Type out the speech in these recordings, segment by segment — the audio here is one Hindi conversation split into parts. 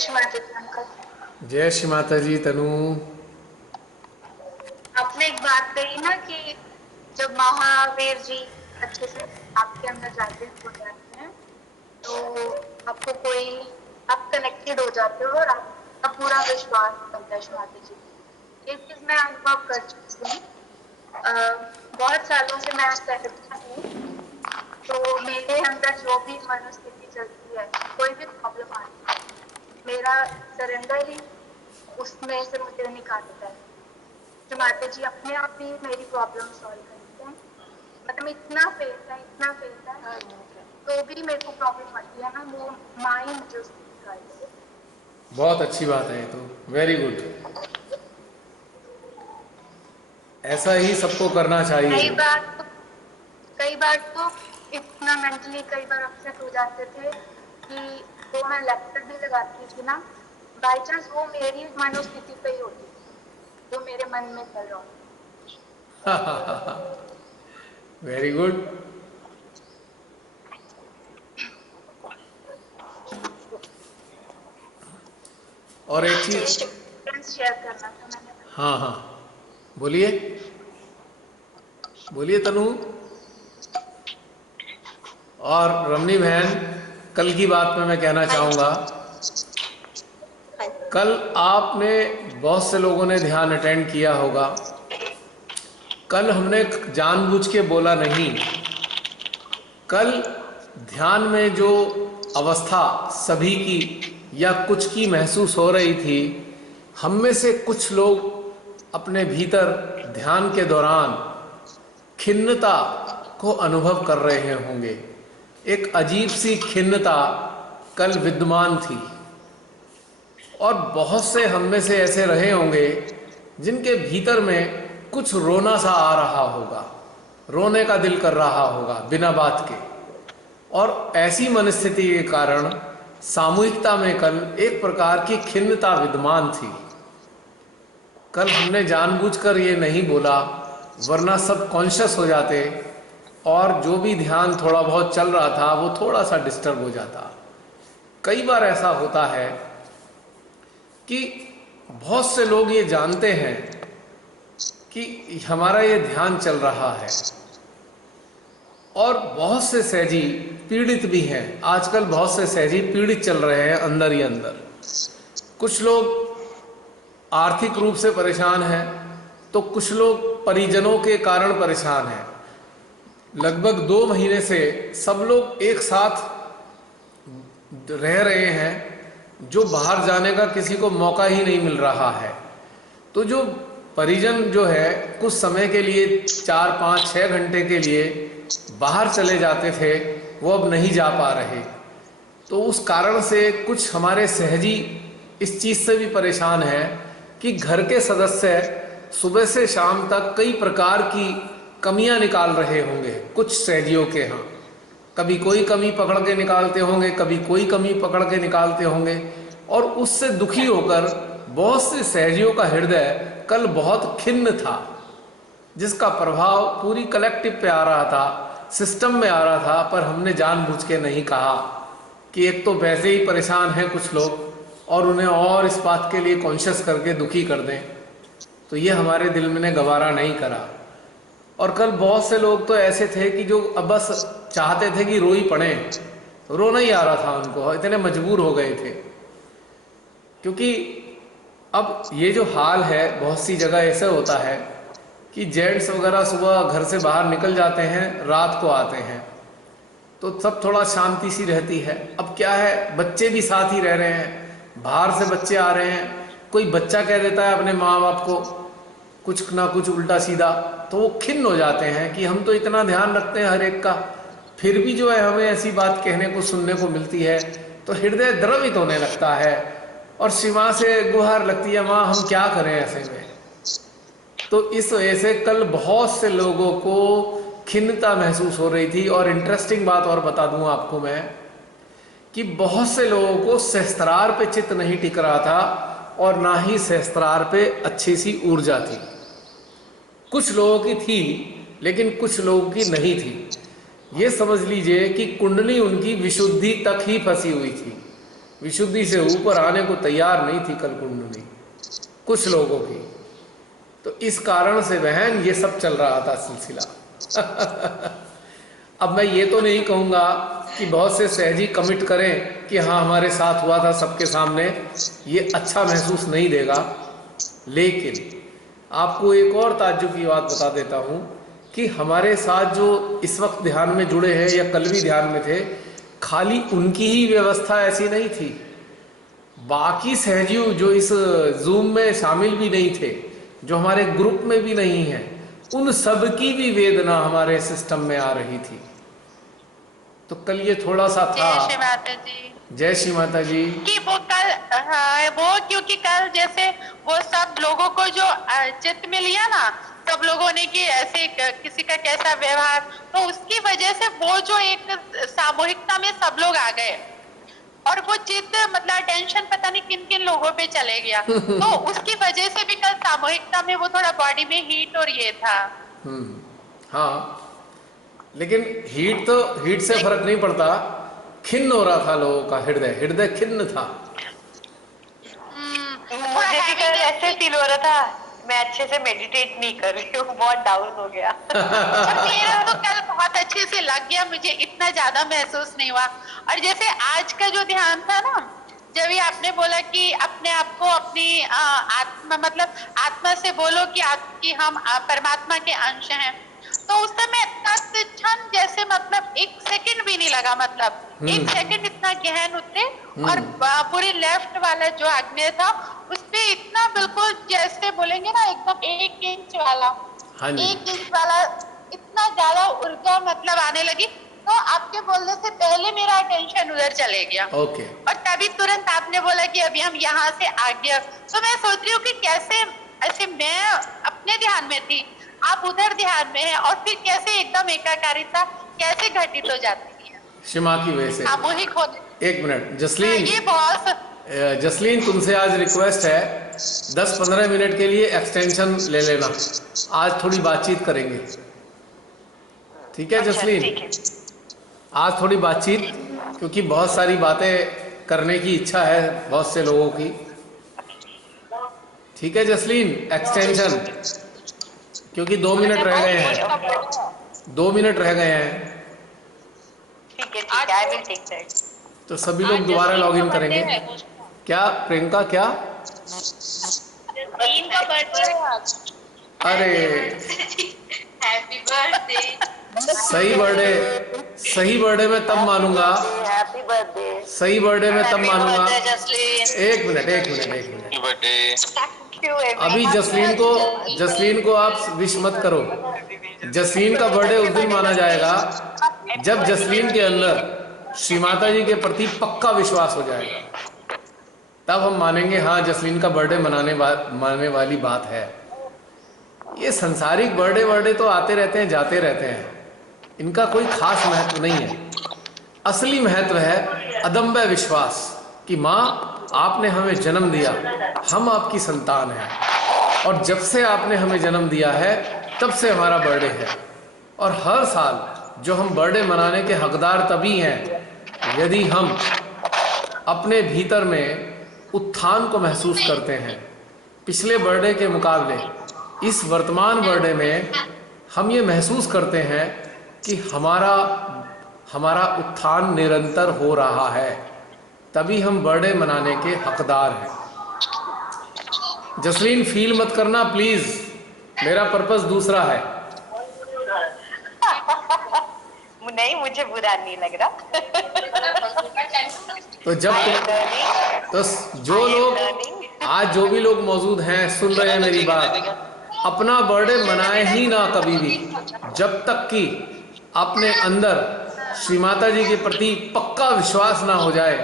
श्री माता दी अंकल। जय श्री माता जी तनु। आपने एक बात कही ना कि जब महावीर जी अच्छे से आपके अंदर जागृत हो जाते हैं तो आपको कोई आप कनेक्टेड हो जाते हो और आपका पूरा विश्वास बनता है माता जी। ये चीज मैं अनुभव कर चुकी हूँ। बहुत सालों से मैं सहजता हूँ, तो मेरे अंदर जो भी मनोस्थिति चलती है, कोई भी प्रॉब्लम आती है, मेरा सरेंडर ही उसमें से मुझे निकाल देता है। तो माता जी अपने आप ही मेरी प्रॉब्लम सॉल्व करते हैं। मतलब इतना फेथ है, तो भी मेरे को प्रॉब्लम आती है ना, वो माँ ही मुझे उससे निकाल देती है। बहुत अच्छी बात है ये तो, वेरी गुड। ऐसा ही सबको करना चाहिए। कई बार तो इतना मेंटली कई बार अपसेट हो जाते थे कि वो मैं लेक्चर भी लगाती थी ना, बाई चांस वो मेरी मनोस्थिति पे ही होती थी जो मेरे मन में चल रहा होता। Very good. और एक चीज शेयर करना था मैंने। हाँ हाँ, बोलिए बोलिए तनु। और रमनी बहन, कल की बात में मैं कहना चाहूँगा, कल आपने बहुत से लोगों ने ध्यान अटेंड किया होगा। कल हमने जानबूझ के बोला नहीं। कल ध्यान में जो अवस्था सभी की या कुछ की महसूस हो रही थी, हम में से कुछ लोग अपने भीतर ध्यान के दौरान खिन्नता को अनुभव कर रहे होंगे। एक अजीब सी खिन्नता कल विद्यमान थी। और बहुत से हम में से ऐसे रहे होंगे जिनके भीतर में कुछ रोना सा आ रहा होगा, रोने का दिल कर रहा होगा बिना बात के। और ऐसी मनस्थिति के कारण सामूहिकता में कल एक प्रकार की खिन्नता विद्यमान थी। कल हमने जानबूझकर ये नहीं बोला, वरना सब कॉन्शियस हो जाते और जो भी ध्यान थोड़ा बहुत चल रहा था वो थोड़ा सा डिस्टर्ब हो जाता। कई बार ऐसा होता है कि बहुत से लोग ये जानते हैं कि हमारा ये ध्यान चल रहा है, और बहुत से सहजी पीड़ित भी हैं। आजकल बहुत से सहजी पीड़ित चल रहे हैं अंदर ही अंदर। कुछ लोग आर्थिक रूप से परेशान हैं, तो कुछ लोग परिजनों के कारण परेशान हैं। लगभग 2 महीने से सब लोग एक साथ रह रहे हैं, जो बाहर जाने का किसी को मौका ही नहीं मिल रहा है। तो जो परिजन जो है कुछ समय के लिए 4, 5, 6 घंटे के लिए बाहर चले जाते थे, वो अब नहीं जा पा रहे। तो उस कारण से कुछ हमारे सहजी इस चीज़ से भी परेशान हैं कि घर के सदस्य सुबह से शाम तक कई प्रकार की कमियां निकाल रहे होंगे। कुछ सहजियों के यहाँ कभी कोई कमी पकड़ के निकालते होंगे, कभी कोई कमी पकड़ के निकालते होंगे, और उससे दुखी होकर बहुत से सहजियों का हृदय कल बहुत खिन्न था, जिसका प्रभाव पूरी कलेक्टिव पे आ रहा था, सिस्टम में आ रहा था। पर हमने जानबूझ के नहीं कहा कि एक तो वैसे ही परेशान हैं कुछ लोग, और उन्हें और इस बात के लिए कॉन्शियस करके दुखी कर दें, तो ये हमारे दिल में ने गवारा नहीं करा। और कल बहुत से लोग तो ऐसे थे कि जो अब बस चाहते थे कि रो ही पड़े, रोना ही आ रहा था उनको, इतने मजबूर हो गए थे। क्योंकि अब ये जो हाल है, बहुत सी जगह ऐसे होता है कि जेंट्स वगैरह सुबह घर से बाहर निकल जाते हैं, रात को आते हैं, तो सब थोड़ा शांति सी रहती है। अब क्या है, बच्चे भी साथ ही रह रहे हैं, बाहर से बच्चे आ रहे हैं, कोई बच्चा कह देता है अपने माँ बाप को कुछ ना कुछ उल्टा सीधा, तो वो खिन्न हो जाते हैं कि हम तो इतना ध्यान रखते हैं हर एक का, फिर भी जो है हमें ऐसी बात कहने को सुनने को मिलती है, तो हृदय द्रवित होने लगता है और शिवा से गुहार लगती है, माँ हम क्या करें ऐसे में। तो इस वजह से कल बहुत से लोगों को खिन्नता महसूस हो रही थी। और इंटरेस्टिंग बात और बता दूं आपको मैं कि बहुत से लोगों को सहस्त्रार पे चित्त नहीं टिक रहा था, और ना ही सहस्त्रार पे अच्छी सी ऊर्जा थी। कुछ लोगों की थी, लेकिन कुछ लोगों की नहीं थी। ये समझ लीजिए कि कुंडली उनकी विशुद्धि तक ही फंसी हुई थी, विशुद्धि से ऊपर आने को तैयार नहीं थी कल कुंडली कुछ लोगों की। तो इस कारण से बहन ये सब चल रहा था सिलसिला। अब मैं ये तो नहीं कहूँगा कि बहुत से सहजी कमिट करें कि हाँ हमारे साथ हुआ था सबके सामने, ये अच्छा महसूस नहीं देगा। लेकिन आपको एक और ताज्जुब की बात बता देता हूँ कि हमारे साथ जो इस वक्त ध्यान में जुड़े हैं या कल भी ध्यान में थे, खाली उनकी ही व्यवस्था ऐसी नहीं थी, बाकी सहजीव जो इस जूम में शामिल भी नहीं थे, जो हमारे ग्रुप में भी नहीं है, उन सब की भी वेदना हमारे सिस्टम में आ रही थी। तो कल ये थोड़ा सा था। जय श्री माता जी। जय श्री माता जी। कि वो कल, हाँ, वो क्योंकि कल जैसे वो सब लोगों को जो चित्त में लिया ना सब लोगों ने कि ऐसे किसी का कैसा व्यवहार, तो उसकी वजह से वो जो एक सामूहिकता में सब लोग आ गए और वो चित्त मतलब टेंशन पता नहीं किन किन लोगों पे चले गया। तो उसकी वजह से भी कल सामूहिकता में वो थोड़ा बॉडी में हीट और ये था। हाँ, लेकिन हीट से फर्क नहीं पड़ता, खिन्न हो रहा था लोगों का हृदय, हृदय खिन्न था। मुझे भी कल ऐसे फील हो रहा था मैं अच्छे से मेडिटेट नहीं कर रही हूँ, बहुत डाउन हो गया। मेरा तो कल बहुत अच्छे से लग गया, मुझे इतना ज्यादा महसूस नहीं हुआ। और जैसे आज का जो ध्यान था ना, जब भी आपने बोला कि अपने आप को अपनी आत्मा मतलब आत्मा से बोलो कि हम परमात्मा के अंश हैं, तो उस समय तत्क्षण जैसे मतलब एक सेकंड भी नहीं लगा, मतलब एक सेकंड इतना गहन उतरे और पूरी लेफ्ट वाला जो आग्नेय था उस पे इतना बिल्कुल जैसे बोलेंगे ना एकदम 1 इंच वाला, 1 इंच वाला इतना ज्यादा ऊर्जा मतलब आने लगी। तो आपके बोलने से पहले मेरा अटेंशन उधर चले गया। ओके। और तभी तुरंत आपने बोला कि अभी हम यहाँ से आ गया। तो मैं सोच रही हूँ कि कैसे ऐसे मैं अपने ध्यान में थी, आप उधर ध्यान में हैं, और फिर कैसे एकदम एकाकारिता कैसे घटित हो जाती है क्षमा की वजह से। सामूहिक होने। 1 मिनट जसलीन, ये बहुत जसलीन तुमसे आज रिक्वेस्ट है 10-15 मिनट के लिए एक्सटेंशन ले लेना, आज थोड़ी बातचीत करेंगे, ठीक है जसलीन? ठीक है। आज थोड़ी बातचीत, क्योंकि बहुत सारी बातें करने की इच्छा है बहुत से लोगों की, ठीक है जसलीन? एक्सटेंशन, क्योंकि 2 मिनट रह गए हैं, 2 मिनट रह गए हैं। ठीक है, आई विल टेक दैट। तो सभी लोग दोबारा लॉग इन करेंगे क्या? प्रियंका क्या? का बर्थडे है आज। अरे हैप्पी बर्थडे। सही बर्थडे मैं तब मानूंगा, हैप्पी बर्थडे। सही बर्थडे मैं तब मानूंगा। जसलीन। एक मिनट अभी जसलीन को आप विश मत करो। जसलीन का बर्थडे उस दिन माना जाएगा जब जसलीन के अंदर श्री माता जी के प्रति पक्का विश्वास हो जाएगा, तब हम मानेंगे हाँ जसलीन का बर्थडे मानने वाली बात है। ये सांसारिक बर्थडे तो आते रहते हैं जाते रहते हैं, इनका कोई खास महत्व नहीं है। असली महत्व है अदम्य विश्वास कि माँ आपने हमें जन्म दिया, हम आपकी संतान हैं, और जब से आपने हमें जन्म दिया है तब से हमारा बर्थडे है। और हर साल जो हम बर्थडे मनाने के हकदार तभी हैं यदि हम अपने भीतर में उत्थान को महसूस करते हैं। पिछले बर्थडे के मुकाबले इस वर्तमान बर्थडे में हम ये महसूस करते हैं कि हमारा उत्थान निरंतर हो रहा है, तभी हम बर्थडे मनाने के हकदार हैं। जसलीन फील मत करना प्लीज, मेरा पर्पस दूसरा है। नहीं, मुझे बुरा नहीं लग रहा। तो तो जो भी लोग मौजूद हैं सुन रहे हैं मेरी बात, अपना बर्थडे मनाए ही ना कभी भी जब तक कि अपने अंदर श्री माता जी के प्रति पक्का विश्वास ना हो जाए।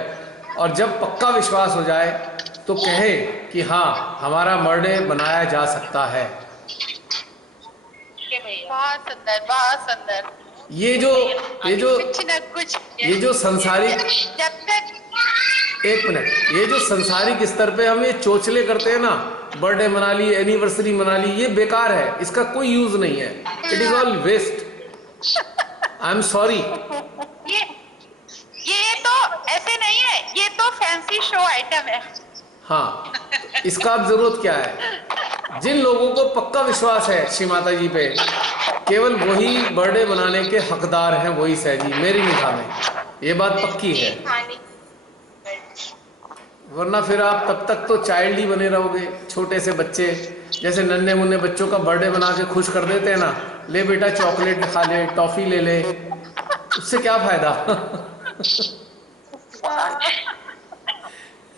और जब पक्का विश्वास हो जाए तो कहे कि हाँ हमारा बर्थडे मनाया जा सकता है। बहुत सुंदर, बहुत सुंदर। ये जो संसारिक, जब तक 1 मिनट, ये जो संसारिक स्तर पे हम ये चोचले करते हैं ना, बर्थडे मना ली, एनिवर्सरी मना ली, ये बेकार है, इसका कोई यूज नहीं है। It is all waste. I am sorry. ये तो ऐसे नहीं है, ये तो फैंसी आइटम है। हाँ, इसका अब जरूरत क्या है? जिन लोगों को पक्का विश्वास है श्री माता जी पे, केवल वही बर्थडे मनाने के हकदार हैं, वही सहजी, मेरी निगाह में ये बात पक्की है। वरना फिर आप तब तक तो चाइल्ड ही बने रहोगे, छोटे से बच्चे, जैसे नन्हे मुन्ने बच्चों का बर्थडे बना के खुश कर देते हैं ना, ले बेटा चॉकलेट खा ले, टॉफी ले ले, उससे क्या फायदा?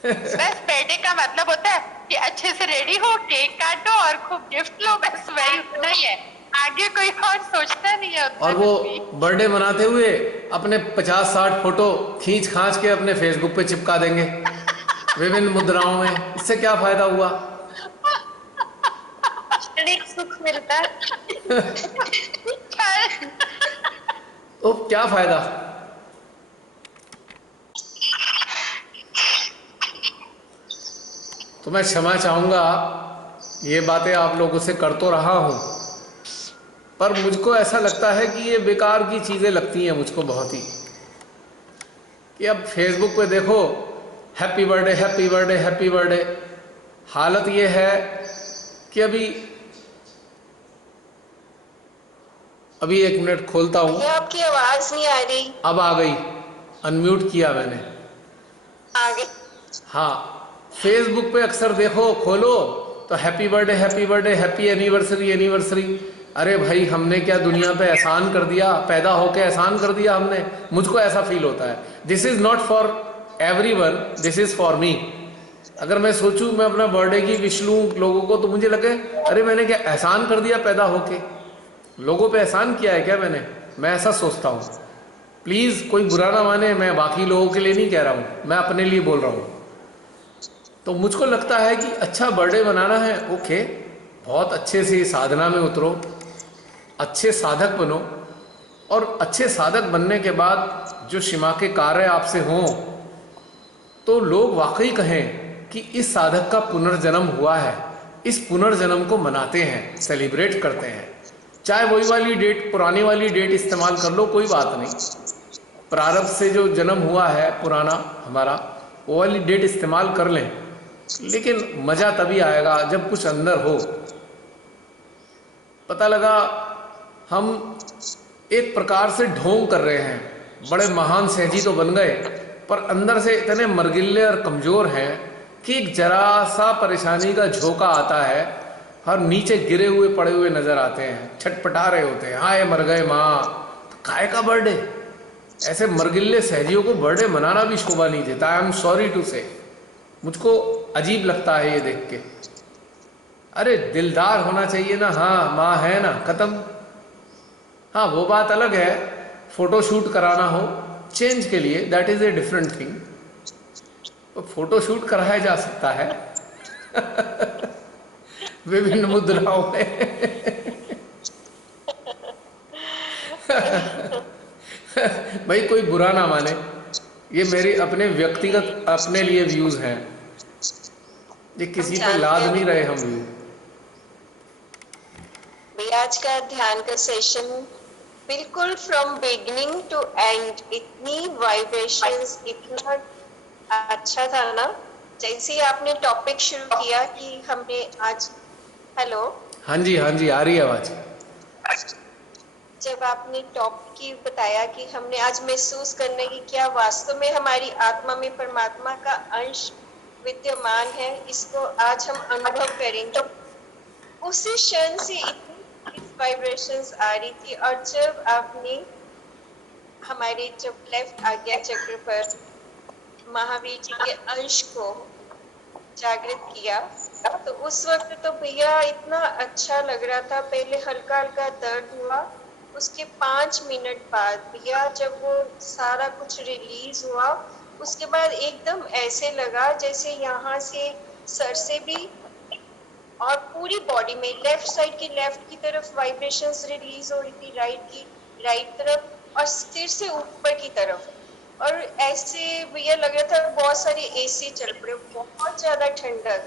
बस बर्थडे का मतलब होता है कि अच्छे से रेडी हो, केक काटो और खूब गिफ्ट लो, बस वही उतना ही है, आगे कोई और सोचता नहीं है उतना। और वो बर्थडे मनाते हुए अपने 50-60 फोटो खींच खांच के अपने फेसबुक पे चिपका देंगे विभिन्न मुद्राओं में, इससे क्या फायदा हुआ? सुख मिलता है। तो क्या फायदा? तो मैं क्षमा चाहूंगा, ये बातें आप लोगों से कर तो रहा हूं, पर मुझको ऐसा लगता है कि ये बेकार की चीजें लगती हैं मुझको बहुत ही, कि अब फेसबुक पे देखो happy birthday happy birthday happy birthday. हालत ये है कि अभी 1 मिनट खोलता हूं। आपकी आवाज नहीं आ रही। अब आ गई, अनम्यूट किया मैंने, आ गई। हाँ, फेसबुक पे अक्सर देखो, खोलो तो happy birthday happy anniversary anniversary. अरे भाई, हमने क्या दुनिया पे एहसान कर दिया? पैदा होके एहसान कर दिया हमने? मुझको ऐसा फील होता है। This is not for everyone, this is for me. अगर मैं सोचूं मैं अपना बर्थडे की विश लूं लोगों को, तो मुझे लगे अरे मैंने क्या एहसान कर दिया? पैदा होके लोगों पे एहसान किया है क्या मैंने? मैं ऐसा सोचता हूं। प्लीज कोई बुरा ना माने, मैं बाकी लोगों के लिए नहीं कह रहा हूं, मैं अपने लिए बोल रहा हूं। तो मुझको लगता है कि अच्छा बर्थडे बनाना है, ओके, बहुत अच्छे से साधना में उतरो, अच्छे साधक बनो, और अच्छे साधक बनने के बाद जो शिमा के कार्य आपसे हों, तो लोग वाकई कहें कि इस साधक का पुनर्जन्म हुआ है, इस पुनर्जन्म को मनाते हैं, सेलिब्रेट करते हैं। चाहे वही वाली डेट, पुरानी वाली डेट इस्तेमाल कर लो, कोई बात नहीं, प्रारब्ध से जो जन्म हुआ है पुराना हमारा, वो वाली डेट इस्तेमाल कर लें, लेकिन मजा तभी आएगा जब कुछ अंदर हो। पता लगा हम एक प्रकार से ढोंग कर रहे हैं, बड़े महान सहजी तो बन गए, पर अंदर से इतने मरगिल्ले और कमजोर हैं कि एक जरा सा परेशानी का झोंका आता है और नीचे गिरे हुए पड़े हुए नजर आते हैं, छटपटा रहे होते हैं, हाय मर गए माँ, तो काय का बर्थडे? ऐसे मरगिल्ले सहजियों को बर्थडे मनाना भी शोभा नहीं देता। आई एम सॉरी टू से, मुझको अजीब लगता है ये देख के। अरे दिलदार होना चाहिए ना, हाँ माँ है ना, खत्म। हाँ, वो बात अलग है, फोटो शूट कराना हो चेंज के लिए, that is a different thing, तो फोटो शूट कराया जा सकता है विभिन्न मुद्राओं में भाई कोई बुरा ना माने, ये मेरी अपने व्यक्तिगत अपने लिए व्यूज हैं, ये किसी पे लाद नहीं रहे हम व्यू। भैया आज का ध्यान का सेशन बिल्कुल फ्रॉम बिगिनिंग टू एंड इतनी वाइब्रेशंस, इतना अच्छा था ना। जैसे ही आपने टॉपिक शुरू किया कि हमने आज, हेलो, हाँ जी हाँ जी, आ रही है आवाज। जब आपने टॉपिक की बताया कि हमने आज महसूस करने की क्या वास्तव में हमारी आत्मा में परमात्मा का अंश विद्यमान है, इसको आज हम अनुभव करेंगे। उसी क्षण से इतनी वाइब्रेशंस आ रही थी, और जब आपने हमारे जब लेफ्ट आज्ञा चक्र पर महावीर जी के अंश को जागृत किया, तो उस वक्त तो भैया इतना अच्छा लग रहा था। पहले हल्का हल्का दर्द हुआ, उसके 5 मिनट बाद भैया जब वो सारा कुछ रिलीज हुआ, उसके बाद एकदम ऐसे लगा जैसे यहाँ से सर से भी और पूरी बॉडी में, लेफ्ट साइड की लेफ्ट की तरफ वाइब्रेशंस रिलीज हो रही थी, राइट की राइट तरफ, और सिर से ऊपर की तरफ। और ऐसे भैया लग रहा था बहुत सारे एसी चल पड़े, बहुत ज्यादा ठंडक।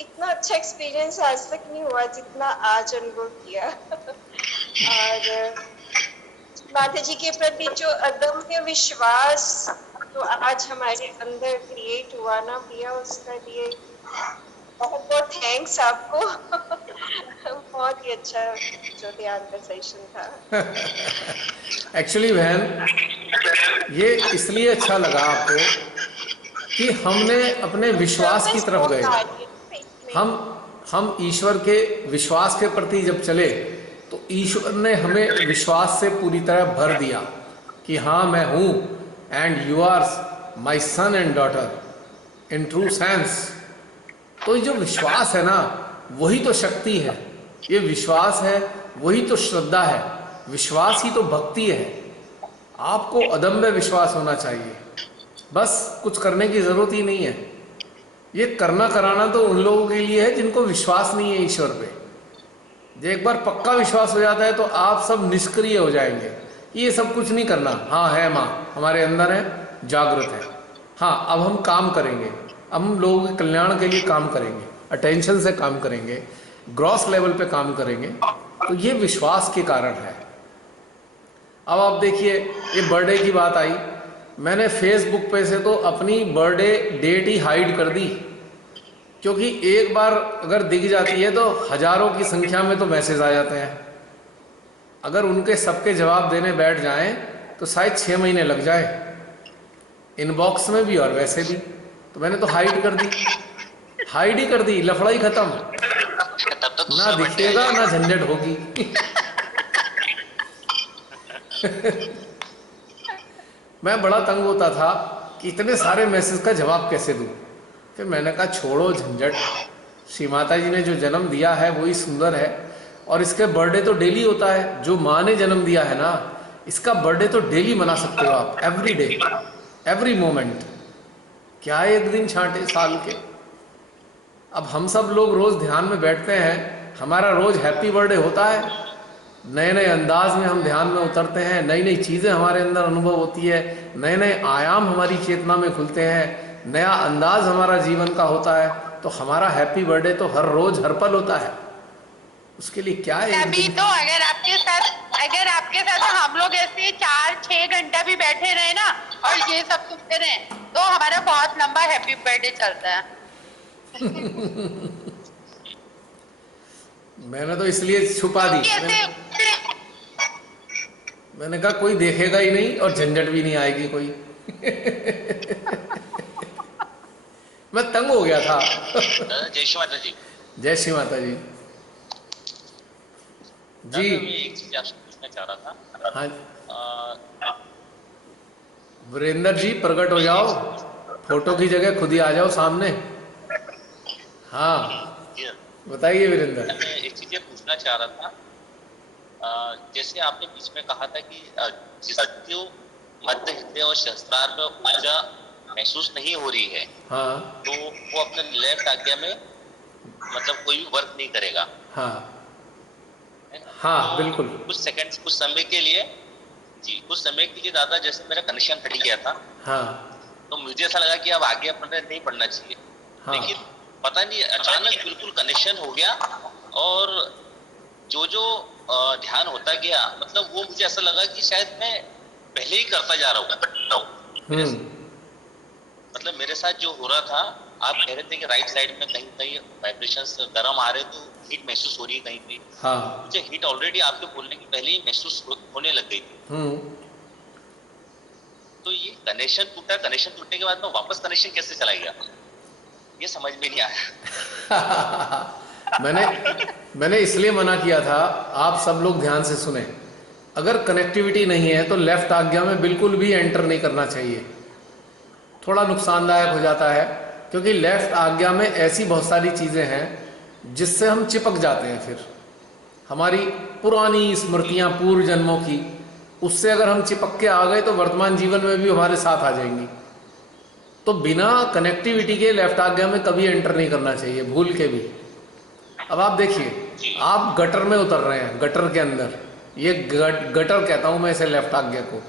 इतना अच्छा एक्सपीरियंस आज तक नहीं हुआ जितना आज अनुभव किया और माता जी के प्रति जो अदम्य विश्वास तो आज हमारे अंदर क्रिएट हुआ ना भैया, उसका लिए बहुत बहुत थैंक्स आपको। बहुत ही अच्छा जो ध्यान का सेशन था। एक्चुअली बहन, ये इसलिए अच्छा लगा आपको कि हमने अपने विश्वास की सर्विस तरफ बहुत गए। आ रही है इसमें। हम ईश्वर के विश्वास के प्रति जब चले तो ईश्वर ने हमें विश्वास से पूरी तरह भर दिया कि हाँ मैं हूँ, and you are my son and daughter in true sense. तो ये जो विश्वास है ना, वही तो शक्ति है। ये विश्वास है, वही तो श्रद्धा है। विश्वास ही तो भक्ति है। आपको अदम्य विश्वास होना चाहिए, बस कुछ करने की जरूरत ही नहीं है। ये करना कराना तो उन लोगों के लिए है जिनको विश्वास नहीं है ईश्वर पे। जब एक बार पक्का विश्वास हो जाता है तो आप सब निष्क्रिय हो जाएंगे, ये सब कुछ नहीं करना। हाँ है, माँ हमारे अंदर है, जागृत है। हाँ अब हम काम करेंगे, अब हम लोगों के कल्याण के लिए काम करेंगे, अटेंशन से काम करेंगे, ग्रॉस लेवल पे काम करेंगे। तो ये विश्वास के कारण है। अब आप देखिए, ये बर्थडे की बात आई, मैंने फेसबुक पे से तो अपनी बर्थडे डेट ही हाइड कर दी, क्योंकि एक बार अगर दिख जाती है तो हजारों की संख्या में तो मैसेज आ जाते हैं। अगर उनके सबके जवाब देने बैठ जाएं तो शायद 6 महीने लग जाए, इनबॉक्स में भी और वैसे भी। तो मैंने तो हाइड कर दी, हाइड ही कर दी, लफड़ा ही खत्म। तब तो ना दिखेगा ना झंझट होगी। मैं बड़ा तंग होता था कि इतने सारे मैसेज का जवाब कैसे दूं। फिर मैंने कहा छोड़ो झंझट, श्री माता जी ने जो जन्म दिया है वही सुंदर है, और इसके बर्थडे तो डेली होता है। जो माँ ने जन्म दिया है ना, इसका बर्थडे तो डेली मना सकते हो आप, एवरी डे, एवरी मोमेंट। क्या एक दिन छांटे साल के। अब हम सब लोग रोज ध्यान में बैठते हैं, हमारा रोज हैप्पी बर्थडे होता है। नए नए अंदाज में हम ध्यान में उतरते हैं, नई नई चीज़ें हमारे अंदर अनुभव होती है, नए नए आयाम हमारी चेतना में खुलते हैं, नया अंदाज हमारा जीवन का होता है। तो हमारा हैप्पी बर्थडे तो हर रोज हर पल होता है। उसके लिए क्या है तभी तो अगर आपके साथ हम लोग ऐसे 4-6 घंटा भी बैठे रहे ना और ये सब सुनते रहे तो हमारा बहुत लंबा हैप्पी बर्थडे चलता है। मैंने तो इसलिए छुपा दी। मैंने कहा कोई देखेगा ही नहीं और झंझट भी नहीं आएगी कोई। मैं तंग हो गया था। जय श्री माता जी। जय श्री माता जी। जी मैं एक चीज आपसे पूछना चाह रहा था। हाँ वीरेंद्र जी, प्रकट हो जाओ, फोटो की जगह खुद ही आ जाओ सामने। हाँ बताइए वीरेंद्र। मैं एक चीज ये पूछना चाह रहा था, जैसे आपने बीच में कहा था कि जिसको मध्य हृदय और सहस्त्रार में ऊर्जा महसूस नहीं हो रही है, हाँ तो वो अपने लेफ्ट आज्ञा में मतलब कोई भी वर्क नहीं करेगा। हाँ है ना? हाँ तो बिल्कुल। कुछ सेकंड, कुछ समय के लिए जी, कुछ समय के लिए दादा जैसे मेरा कनेक्शन हट गया था, हाँ तो मुझे ऐसा लगा कि अब आगे अपने नहीं पढ़ना चाहिए। हाँ लेकिन पता नहीं अचानक बिल्कुल कनेक्शन हो गया, और जो जो ध्यान होता गया, मतलब वो मुझे ऐसा लगा कि शायद मैं पहले ही करता जा रहा हूँ। मतलब मेरे साथ जो हो रहा था, आप कह रहे थे कि राइट साइड में कहीं कहीं वाइब्रेशंस गर्म आ रहे, तो हीट महसूस हो रही है कहीं कहीं। हाँ मुझे हीट ऑलरेडी आपके बोलने के पहले ही महसूस होने लग गई थी। तो ये कनेक्शन टूटा, कनेक्शन टूटने के बाद में वापस कनेक्शन कैसे चला गया, ये समझ में नहीं आया। मैंने इसलिए मना किया था, आप सब लोग ध्यान से सुने। अगर कनेक्टिविटी नहीं है तो लेफ्ट आज्ञा में बिल्कुल भी एंटर नहीं करना चाहिए। थोड़ा नुकसानदायक हो जाता है, क्योंकि लेफ्ट आज्ञा में ऐसी बहुत सारी चीज़ें हैं जिससे हम चिपक जाते हैं। फिर हमारी पुरानी स्मृतियां पूर्व जन्मों की, उससे अगर हम चिपक के आ गए तो वर्तमान जीवन में भी हमारे साथ आ जाएंगी। तो बिना कनेक्टिविटी के लेफ्ट आज्ञा में कभी एंटर नहीं करना चाहिए, भूल के भी। अब आप देखिए, आप गटर में उतर रहे हैं, गटर के अंदर, ये गटर कहता हूं मैं इसे लेफ्ट आज्ञा को,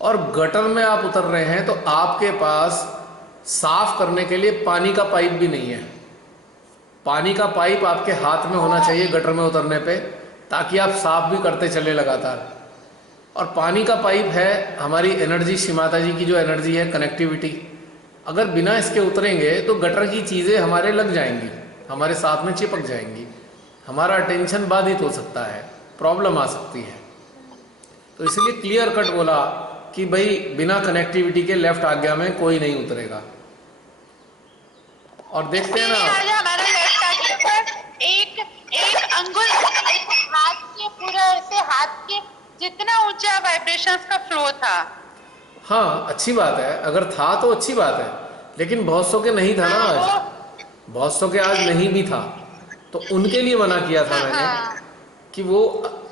और गटर में आप उतर रहे हैं तो आपके पास साफ करने के लिए पानी का पाइप भी नहीं है। पानी का पाइप आपके हाथ में होना चाहिए गटर में उतरने पे, ताकि आप साफ भी करते चले लगातार। और पानी का पाइप है हमारी एनर्जी, श्री माता जी की जो एनर्जी है, कनेक्टिविटी। अगर बिना इसके उतरेंगे तो गटर की चीज़ें हमारे लग जाएंगी, हमारे साथ में चिपक जाएंगी, हमारा अटेंशन बाधित हो सकता है, प्रॉब्लम आ सकती है। तो इसलिए क्लियर कट बोला कि भाई बिना कनेक्टिविटी के लेफ्ट आज्ञा में कोई नहीं उतरेगा। और देखते हैं ना, आज हमारा लेफ्ट आज्ञा पर एक अंगुल हाथ के पूरा ऐसे हाथ के जितना ऊंचा वाइब्रेशंस का फ्लो था। हाँ अच्छी बात है, अगर था तो अच्छी बात है, लेकिन बहुत सौ के नहीं था ना आज, बहुत सौ के आज नहीं भी था, तो उनके लिए मना किया था मैंने कि वो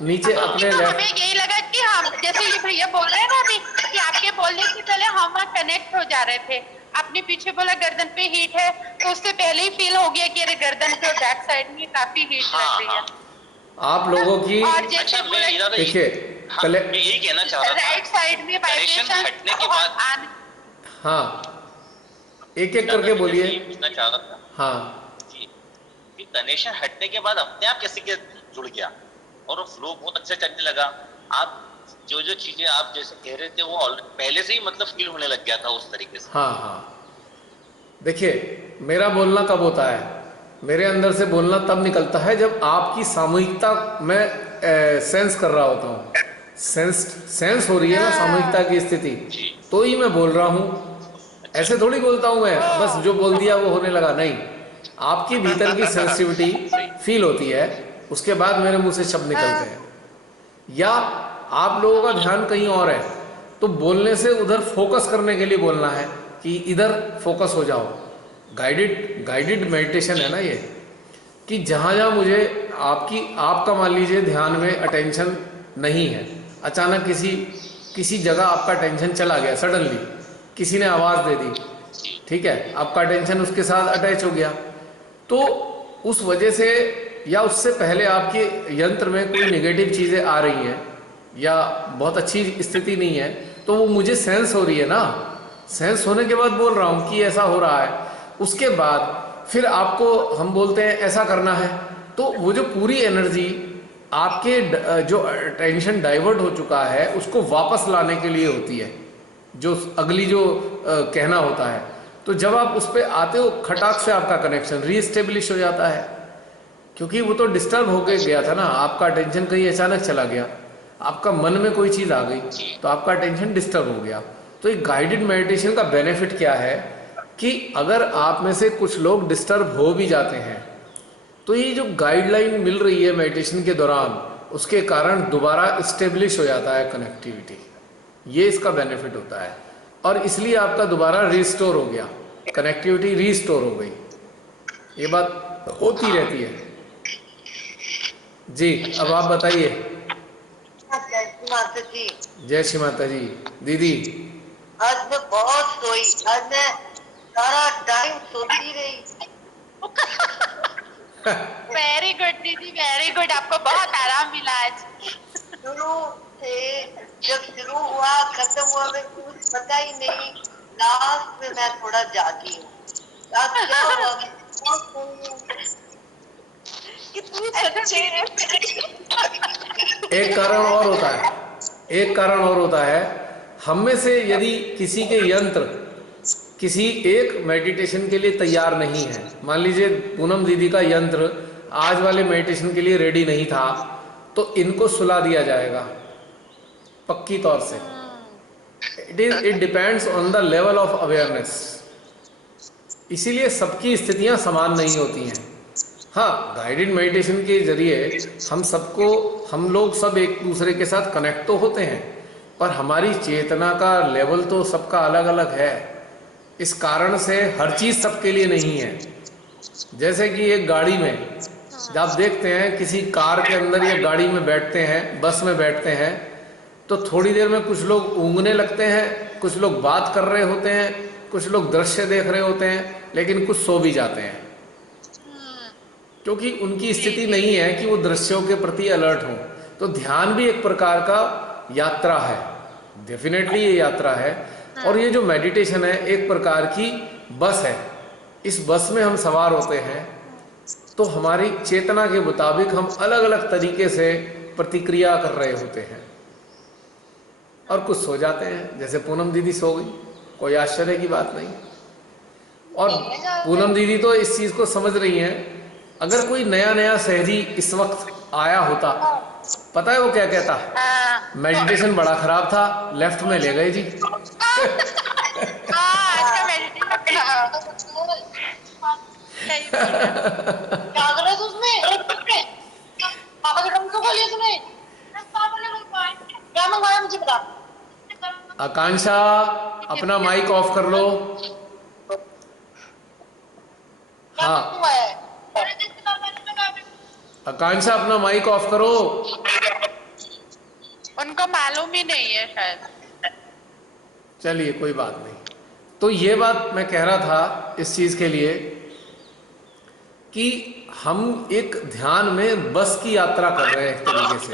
नीचे अपने तो लेफ्ट। हमें यही लगा कि हम जैसे ये भैया बोल रहे हैं ना अभी कि आपके बोलने से पहले हम कनेक्ट हो जा रहे थे। आपने पीछे बोला गर्दन पे हीट है, तो उससे पहले ही फील हो गया कि अरे गर्दन पे बैक साइड में काफी हीट लग रही है। आप लोगों की और जैसे देखिए पहले मैं यही कहना चाह रहा था, राइट साइड में कनेक्शन हटने के बाद, हाँ एक एक करके बोलिए। पूछना चाह रहा था हाँ जी, कि कनेक्शन हटने के बाद अपने आप कैसे के जुड़ गया और वो फ्लो बहुत अच्छा चलने लगा। आप जो जो चीजें आप जैसे कह रहे थे वो पहले से ही मतलब फील होने लग गया था उस तरीके से। हाँ हाँ देखिए, मेरा बोलना कब होता है, मेरे अंदर से बोलना तब निकलता है जब आपकी सामूहिकता में सेंस कर रहा होता हूँ, सेंस हो रही है ना सामूहिकता की स्थिति, तो ही मैं बोल रहा हूँ। ऐसे थोड़ी बोलता हूँ मैं, बस जो बोल दिया वो होने लगा, नहीं। आपकी भीतर की सेंसिटिविटी फील होती है, उसके बाद मेरे मुंह से शब्द निकलते हैं। या आप लोगों का ध्यान कहीं और है, तो बोलने से उधर फोकस करने के लिए बोलना है कि इधर फोकस हो जाओ। गाइडेड मेडिटेशन है ना ये, कि जहाँ जहाँ मुझे आपका मान लीजिए ध्यान में अटेंशन नहीं है, अचानक किसी जगह आपका अटेंशन चला गया, सडनली किसी ने आवाज़ दे दी, ठीक है, आपका अटेंशन उसके साथ अटैच हो गया, तो उस वजह से या उससे पहले आपके यंत्र में कोई नेगेटिव चीज़ें आ रही हैं या बहुत अच्छी स्थिति नहीं है, तो वो मुझे सेंस हो रही है ना, सेंस होने के बाद बोल रहा हूँ कि ऐसा हो रहा है। उसके बाद फिर आपको हम बोलते हैं ऐसा करना है, तो वो जो पूरी एनर्जी आपके जो टेंशन डाइवर्ट हो चुका है उसको वापस लाने के लिए होती है, जो अगली जो कहना होता है। तो जब आप उस पर आते हो, खटाक से आपका कनेक्शन रीस्टेब्लिश हो जाता है, क्योंकि वो तो डिस्टर्ब हो गया था ना, आपका अटेंशन कहीं अचानक चला गया, आपका मन में कोई चीज़ आ गई तो आपका अटेंशन डिस्टर्ब हो गया। तो एक गाइडेड मेडिटेशन का बेनिफिट क्या है कि अगर आप में से कुछ लोग डिस्टर्ब हो भी जाते हैं, तो ये जो गाइडलाइन मिल रही है मेडिटेशन के दौरान, उसके कारण दोबारा इस्टेब्लिश हो जाता है कनेक्टिविटी, ये इसका बेनिफिट होता है। और इसलिए आपका दोबारा रिस्टोर हो गया, कनेक्टिविटी रिस्टोर हो गई। ये बात होती रहती है जी। अब आप बताइए। माता जी, जय श्री माता जी। दीदी आज मैं बहुत सोई, आज मैं सारा टाइम सोती रही। वेरी गुड दीदी, वेरी गुड, आपको बहुत आराम मिला आज। शुरू से जब शुरू हुआ खत्म हुआ मैं कुछ पता ही नहीं, लास्ट में मैं थोड़ा जागी हूँ। आज क्या हुआ, कितनी सच्चे हैं। एक कारण और होता है, हम में से यदि किसी के यंत्र किसी एक मेडिटेशन के लिए तैयार नहीं है, मान लीजिए पूनम दीदी का यंत्र आज वाले मेडिटेशन के लिए रेडी नहीं था, तो इनको सुला दिया जाएगा पक्की तौर से। It depends on the level of awareness. इसीलिए सबकी स्थितियां समान नहीं होती हैं। हाँ, गाइडेड मेडिटेशन के जरिए हम लोग सब एक दूसरे के साथ कनेक्ट तो होते हैं, पर हमारी चेतना का लेवल तो सबका अलग अलग है। इस कारण से हर चीज़ सबके लिए नहीं है। जैसे कि एक गाड़ी में जब आप देखते हैं किसी कार के अंदर या गाड़ी में बैठते हैं, बस में बैठते हैं, तो थोड़ी देर में कुछ लोग ऊँघने लगते हैं, कुछ लोग बात कर रहे होते हैं, कुछ लोग दृश्य देख रहे होते हैं, लेकिन कुछ सो भी जाते हैं, क्योंकि उनकी स्थिति नहीं है कि वो दृश्यों के प्रति अलर्ट हों। तो ध्यान भी एक प्रकार का यात्रा है, डेफिनेटली ये यात्रा है। और ये जो मेडिटेशन है एक प्रकार की बस है। इस बस में हम सवार होते हैं, तो हमारी चेतना के मुताबिक हम अलग अलग तरीके से प्रतिक्रिया कर रहे होते हैं। और कुछ सो जाते हैं, जैसे पूनम दीदी सो गई, कोई आश्चर्य की बात नहीं। और पूनम दीदी तो इस चीज को समझ रही हैं। अगर कोई नया नया शहरी इस वक्त आया होता, पता है वो क्या कहता? मेडिटेशन बड़ा खराब था, लेफ्ट में ले गए जी। अच्छा मेडिटेशन जागरण उसमें पापा के कम तो बोलिए तुम्हें क्या मंगवाया मुझे बता। आकांक्षा अपना माइक ऑफ कर लो। हाँ आकांक्षा अपना माइक ऑफ करो। उनको मालूम ही नहीं है शायद। चलिए कोई बात नहीं। तो ये बात मैं कह रहा था इस चीज के लिए कि हम एक ध्यान में बस की यात्रा कर रहे हैं एक तरीके से।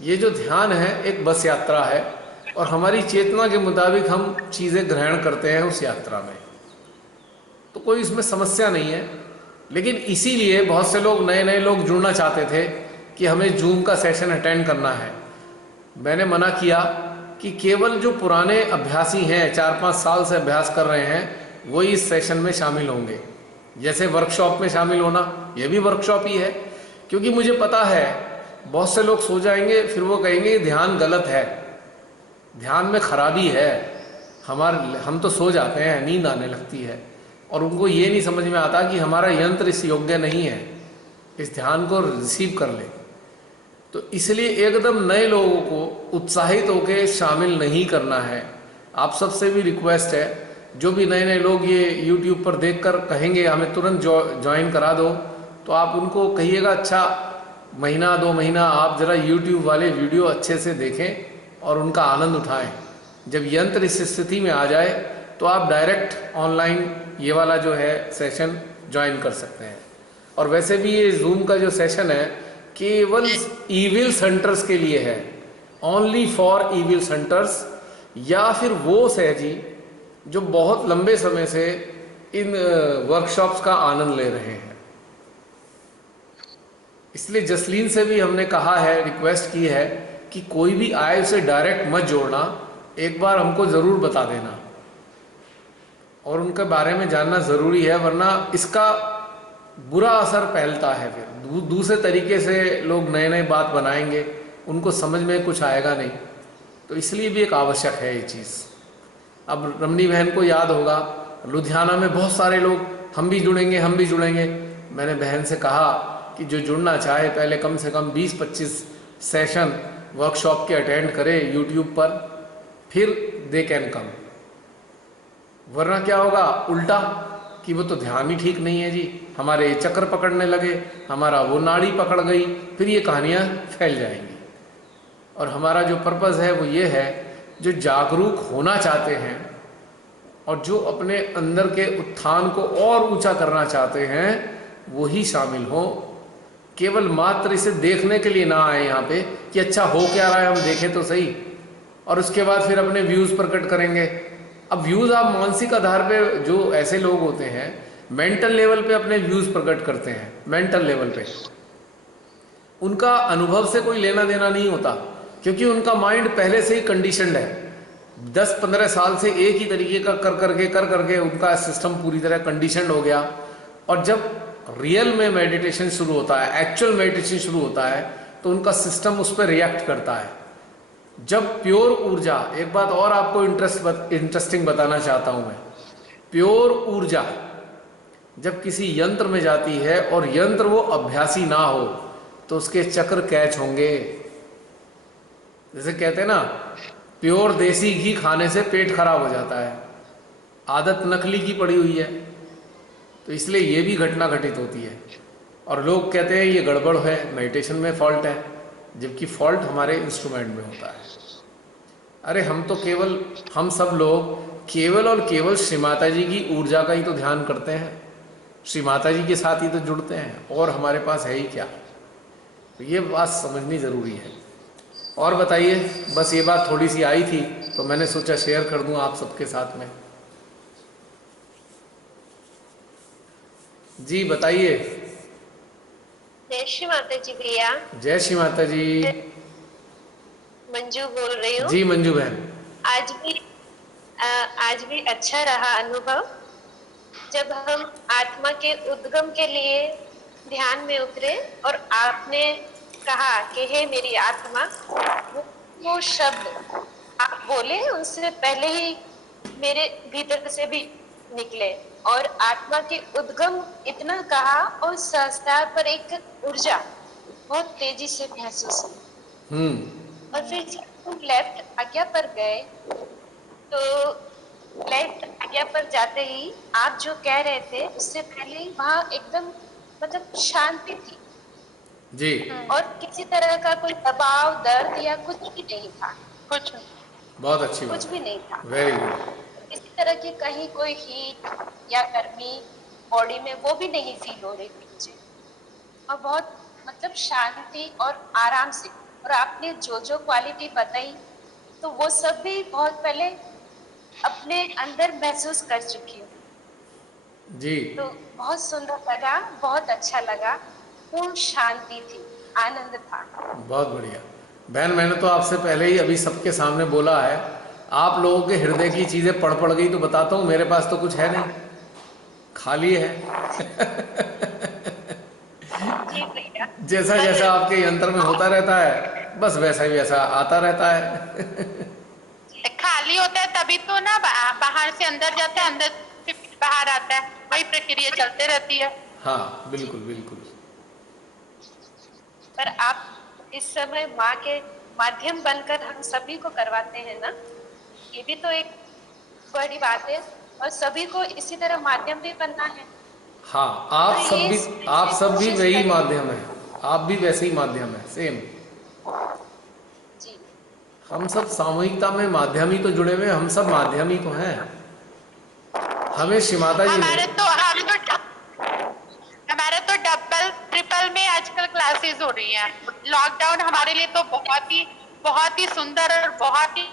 ये जो ध्यान है एक बस यात्रा है और हमारी चेतना के मुताबिक हम चीजें ग्रहण करते हैं उस यात्रा में, तो कोई इसमें समस्या नहीं है। लेकिन इसीलिए बहुत से लोग नए नए लोग जुड़ना चाहते थे कि हमें जूम का सेशन अटेंड करना है। मैंने मना किया कि केवल जो पुराने अभ्यासी हैं, 4-5 साल से अभ्यास कर रहे हैं, वही इस सेशन में शामिल होंगे। जैसे वर्कशॉप में शामिल होना, यह भी वर्कशॉप ही है। क्योंकि मुझे पता है बहुत से लोग सो जाएंगे, फिर वो कहेंगे ध्यान गलत है, ध्यान में खराबी है। हम तो सो जाते हैं, नींद आने लगती है, और उनको ये नहीं समझ में आता कि हमारा यंत्र इस योग्य नहीं है, इस ध्यान को रिसीव कर ले। तो इसलिए एकदम नए लोगों को उत्साहित होकर शामिल नहीं करना है। आप सबसे भी रिक्वेस्ट है, जो भी नए नए लोग ये YouTube पर देखकर कहेंगे हमें तुरंत ज्वाइन करा दो, तो आप उनको कहिएगा अच्छा महीना 2 महीना आप जरा YouTube वाले वीडियो अच्छे से देखें और उनका आनंद उठाएं। जब यंत्र इस स्थिति में आ जाए तो आप डायरेक्ट ऑनलाइन ये वाला जो है सेशन ज्वाइन कर सकते हैं। और वैसे भी ये जूम का जो सेशन है केवल ईविल सेंटर्स के लिए है, ओनली फॉर ईविल सेंटर्स, या फिर वो सहजी जो बहुत लंबे समय से इन वर्कशॉप्स का आनंद ले रहे हैं। इसलिए जसलीन से भी हमने कहा है, रिक्वेस्ट की है कि कोई भी आए उसे डायरेक्ट मत जोड़ना, एक बार हमको ज़रूर बता देना और उनके बारे में जानना ज़रूरी है, वरना इसका बुरा असर फैलता है। फिर दूसरे तरीके से लोग नए नए बात बनाएंगे, उनको समझ में कुछ आएगा नहीं। तो इसलिए भी एक आवश्यक है ये चीज़। अब रमनी बहन को याद होगा, लुधियाना में बहुत सारे लोग हम भी जुड़ेंगे हम भी जुड़ेंगे। मैंने बहन से कहा कि जो जुड़ना चाहे पहले कम से कम 20-25 सेशन वर्कशॉप के अटेंड करे YouTube पर, फिर दे कैन कम। वरना क्या होगा उल्टा कि वो तो ध्यान ही ठीक नहीं है जी, हमारे चक्कर पकड़ने लगे, हमारा वो नाड़ी पकड़ गई, फिर ये कहानियाँ फैल जाएंगी। और हमारा जो पर्पज़ है वो ये है, जो जागरूक होना चाहते हैं और जो अपने अंदर के उत्थान को और ऊंचा करना चाहते हैं वही शामिल हो। केवल मात्र इसे देखने के लिए ना आए यहाँ पे कि अच्छा हो क्या रहा है, हम देखें तो सही, और उसके बाद फिर अपने व्यूज़ प्रकट करेंगे। अब व्यूज़ आप मानसिक आधार पे, जो ऐसे लोग होते हैं मेंटल लेवल पे अपने व्यूज़ प्रकट करते हैं, मेंटल लेवल पे उनका अनुभव से कोई लेना देना नहीं होता, क्योंकि उनका माइंड पहले से ही कंडीशनड है। 10-15 साल से एक ही तरीके का कर करके उनका सिस्टम पूरी तरह कंडीशनड हो गया। और जब रियल में मेडिटेशन शुरू होता है, एक्चुअल मेडिटेशन शुरू होता है, तो उनका सिस्टम उस पर रिएक्ट करता है। जब प्योर ऊर्जा, एक बात और आपको इंटरेस्टिंग बताना चाहता हूं मैं, प्योर ऊर्जा जब किसी यंत्र में जाती है और यंत्र वो अभ्यासी ना हो तो उसके चक्र कैच होंगे। जैसे कहते हैं ना, प्योर देसी घी खाने से पेट खराब हो जाता है, आदत नकली की पड़ी हुई है। तो इसलिए ये भी घटना घटित होती है और लोग कहते हैं ये गड़बड़ है, मेडिटेशन में फॉल्ट है, जबकि फॉल्ट हमारे इंस्ट्रूमेंट में होता है। अरे हम सब लोग केवल और केवल श्री माता जी की ऊर्जा का ही तो ध्यान करते हैं, श्री माता जी के साथ ही तो जुड़ते हैं, और हमारे पास है ही क्या। तो ये बात समझनी ज़रूरी है। और बताइए, बस ये बात थोड़ी सी आई थी तो मैंने सोचा शेयर कर दूं आप सबके साथ में। जी बताइए। जय श्री माता जी भैया। जय श्री माता जी। मंजू बोल रही हूँ। जी मंजू बहन। आज भी आज भी अच्छा रहा अनुभव, जब हम आत्मा के उद्गम के लिए ध्यान में उतरे और आपने कहा कि हे मेरी आत्मा, वो शब्द आप बोले उससे पहले ही मेरे भीतर से भी निकले और आत्मा के उद्गम इतना कहा और सहस्त्र पर एक ऊर्जा बहुत तेजी से महसूस हुई। और फिर जब हम लेफ्ट आज्ञा पर गए तो लेफ्ट आज्ञा पर जाते ही आप जो कह रहे थे उससे पहले ही वहाँ एकदम मतलब शांति थी जी। और किसी तरह का कोई दबाव दर्द या कुछ भी नहीं था। कुछ बहुत अच्छी बात। कुछ भी नहीं था। Very good. किसी तरह की कहीं कोई हीट या गर्मी बॉडी में वो भी नहीं फील हो रही थी मुझे, और बहुत मतलब शांति और आराम से। और आपने जो जो क्वालिटी बताई तो वो सब भी बहुत पहले अपने अंदर महसूस कर चुकी हूँ जी। तो बहुत सुंदर लगा, बहुत अच्छा लगा, पूर्ण शांति थी, आनंद था। बहुत बढ़िया बहन, मैंने तो आपसे पहले ही अभी सबके सामने बोला है, आप लोगों के हृदय की चीजें पढ़ गई तो बताता हूँ, मेरे पास तो कुछ है नहीं, खाली है। जी भैया। जैसा जैसा आपके यंत्र में होता रहता है बस वैसा ही वैसा आता रहता है। खाली होता है तभी तो ना बाहर से अंदर जाता है, अंदर से बाहर आता है, वही प्रक्रिया चलते रहती है। हाँ बिल्कुल बिल्कुल। पर आप इस समय माँ के माध्यम बनकर हम सभी को करवाते हैं ना, ये भी तो एक बड़ी बात है और सभी को इसी तरह माध्यम भी बनना है। हाँ आप सब भी वही माध्यम है, आप भी वैसे ही माध्यम है, सेम। जी। हम सब सामूहिकता में माध्यम ही तो जुड़े हुए, हम सब माध्यम ही तो हैं। हमें श्रीमाता जी हमारे तो डबल ट्रिपल में आजकल क्लासेस हो रही हैं। लॉकडाउन हमारे लिए तो बहुत ही सुंदर और बहुत ही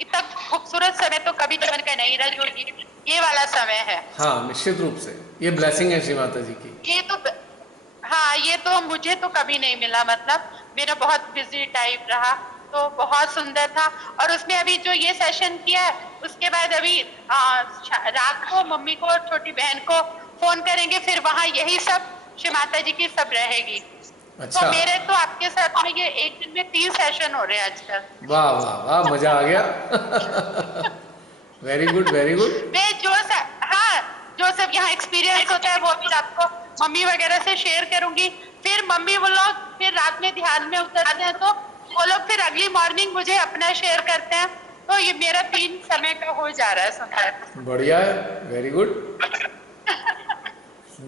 इतना खूबसूरत समय तो कभी जीवन का नहीं रहा, जो ये वाला समय है। हाँ निश्चित रूप से ये ब्लेसिंग है श्रीमाता जी की। ये तो मुझे तो कभी नहीं मिला, मतलब मेरा बहुत बिजी टाइम रहा, तो बहुत सुंदर था। और उसमें अभी जो ये सेशन किया है उसके बाद अभी रात को मम्मी को और छोटी बहन को फोन करेंगे, फिर वहाँ यही सब श्री माता जी की सब रहेगी। अच्छा। तो मेरे तो आपके साथ में ये एक दिन में 3 सेशन हो रहे हैं आजकल। वाह वाह वाह, मजा आ गया। Very good very good. वे जो सब यहाँ एक्सपीरियंस होता है वो फिर आपको मम्मी वगैरह से शेयर करूंगी। फिर मम्मी वो लोग फिर रात में ध्यान में उतरते हैं तो वो लोग फिर अगली मॉर्निंग मुझे अपना शेयर करते हैं, तो ये मेरा 3 समय का हो जा रहा है सुनकर। बढ़िया है, वेरी गुड।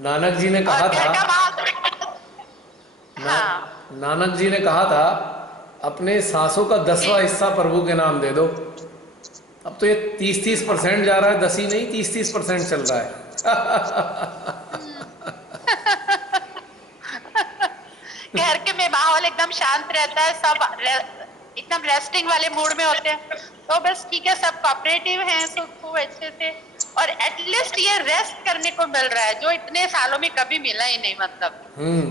नानक जी ने कहा था, नानक जी ने कहा था अपने सांसों का 10वां हिस्सा प्रभु के नाम दे दो। अब तो ये 30% जा रहा है, 10 ही नहीं 30% चल रहा है। घर के में माहौल एकदम शांत रहता है, सब एकदम रेस्टिंग वाले मूड में होते हैं, तो बस ठीक है, सब कोऑपरेटिव हैं, सबको अच्छे से। और एटलीस्ट ये रेस्ट करने को मिल रहा है जो इतने सालों में कभी मिला ही नहीं, मतलब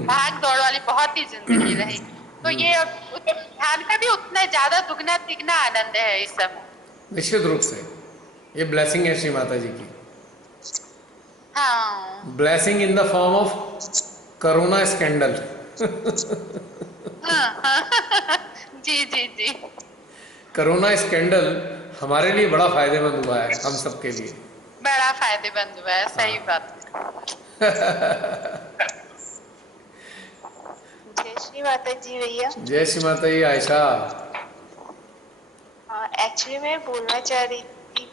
भाग दौड़ वाली बहुत ही जिंदगी रही। तो ये ध्यान का भी उतना ज्यादा दुगना तिगना आनंद है इस समय। निश्चित रूप से ये ब्लेसिंग है श्री माता जी की। हाँ, blessing in the form of corona scandal. जी जी जी। कोरोना स्कैंडल हमारे लिए बड़ा फायदेमंद हुआ है, हम सबके लिए बड़ा फायदेमंद हुआ है, सही बात। जय श्री माता जी भैया। जय श्री माता जी आयशा। एक्चुअली मैं बोलना चाह रही थी,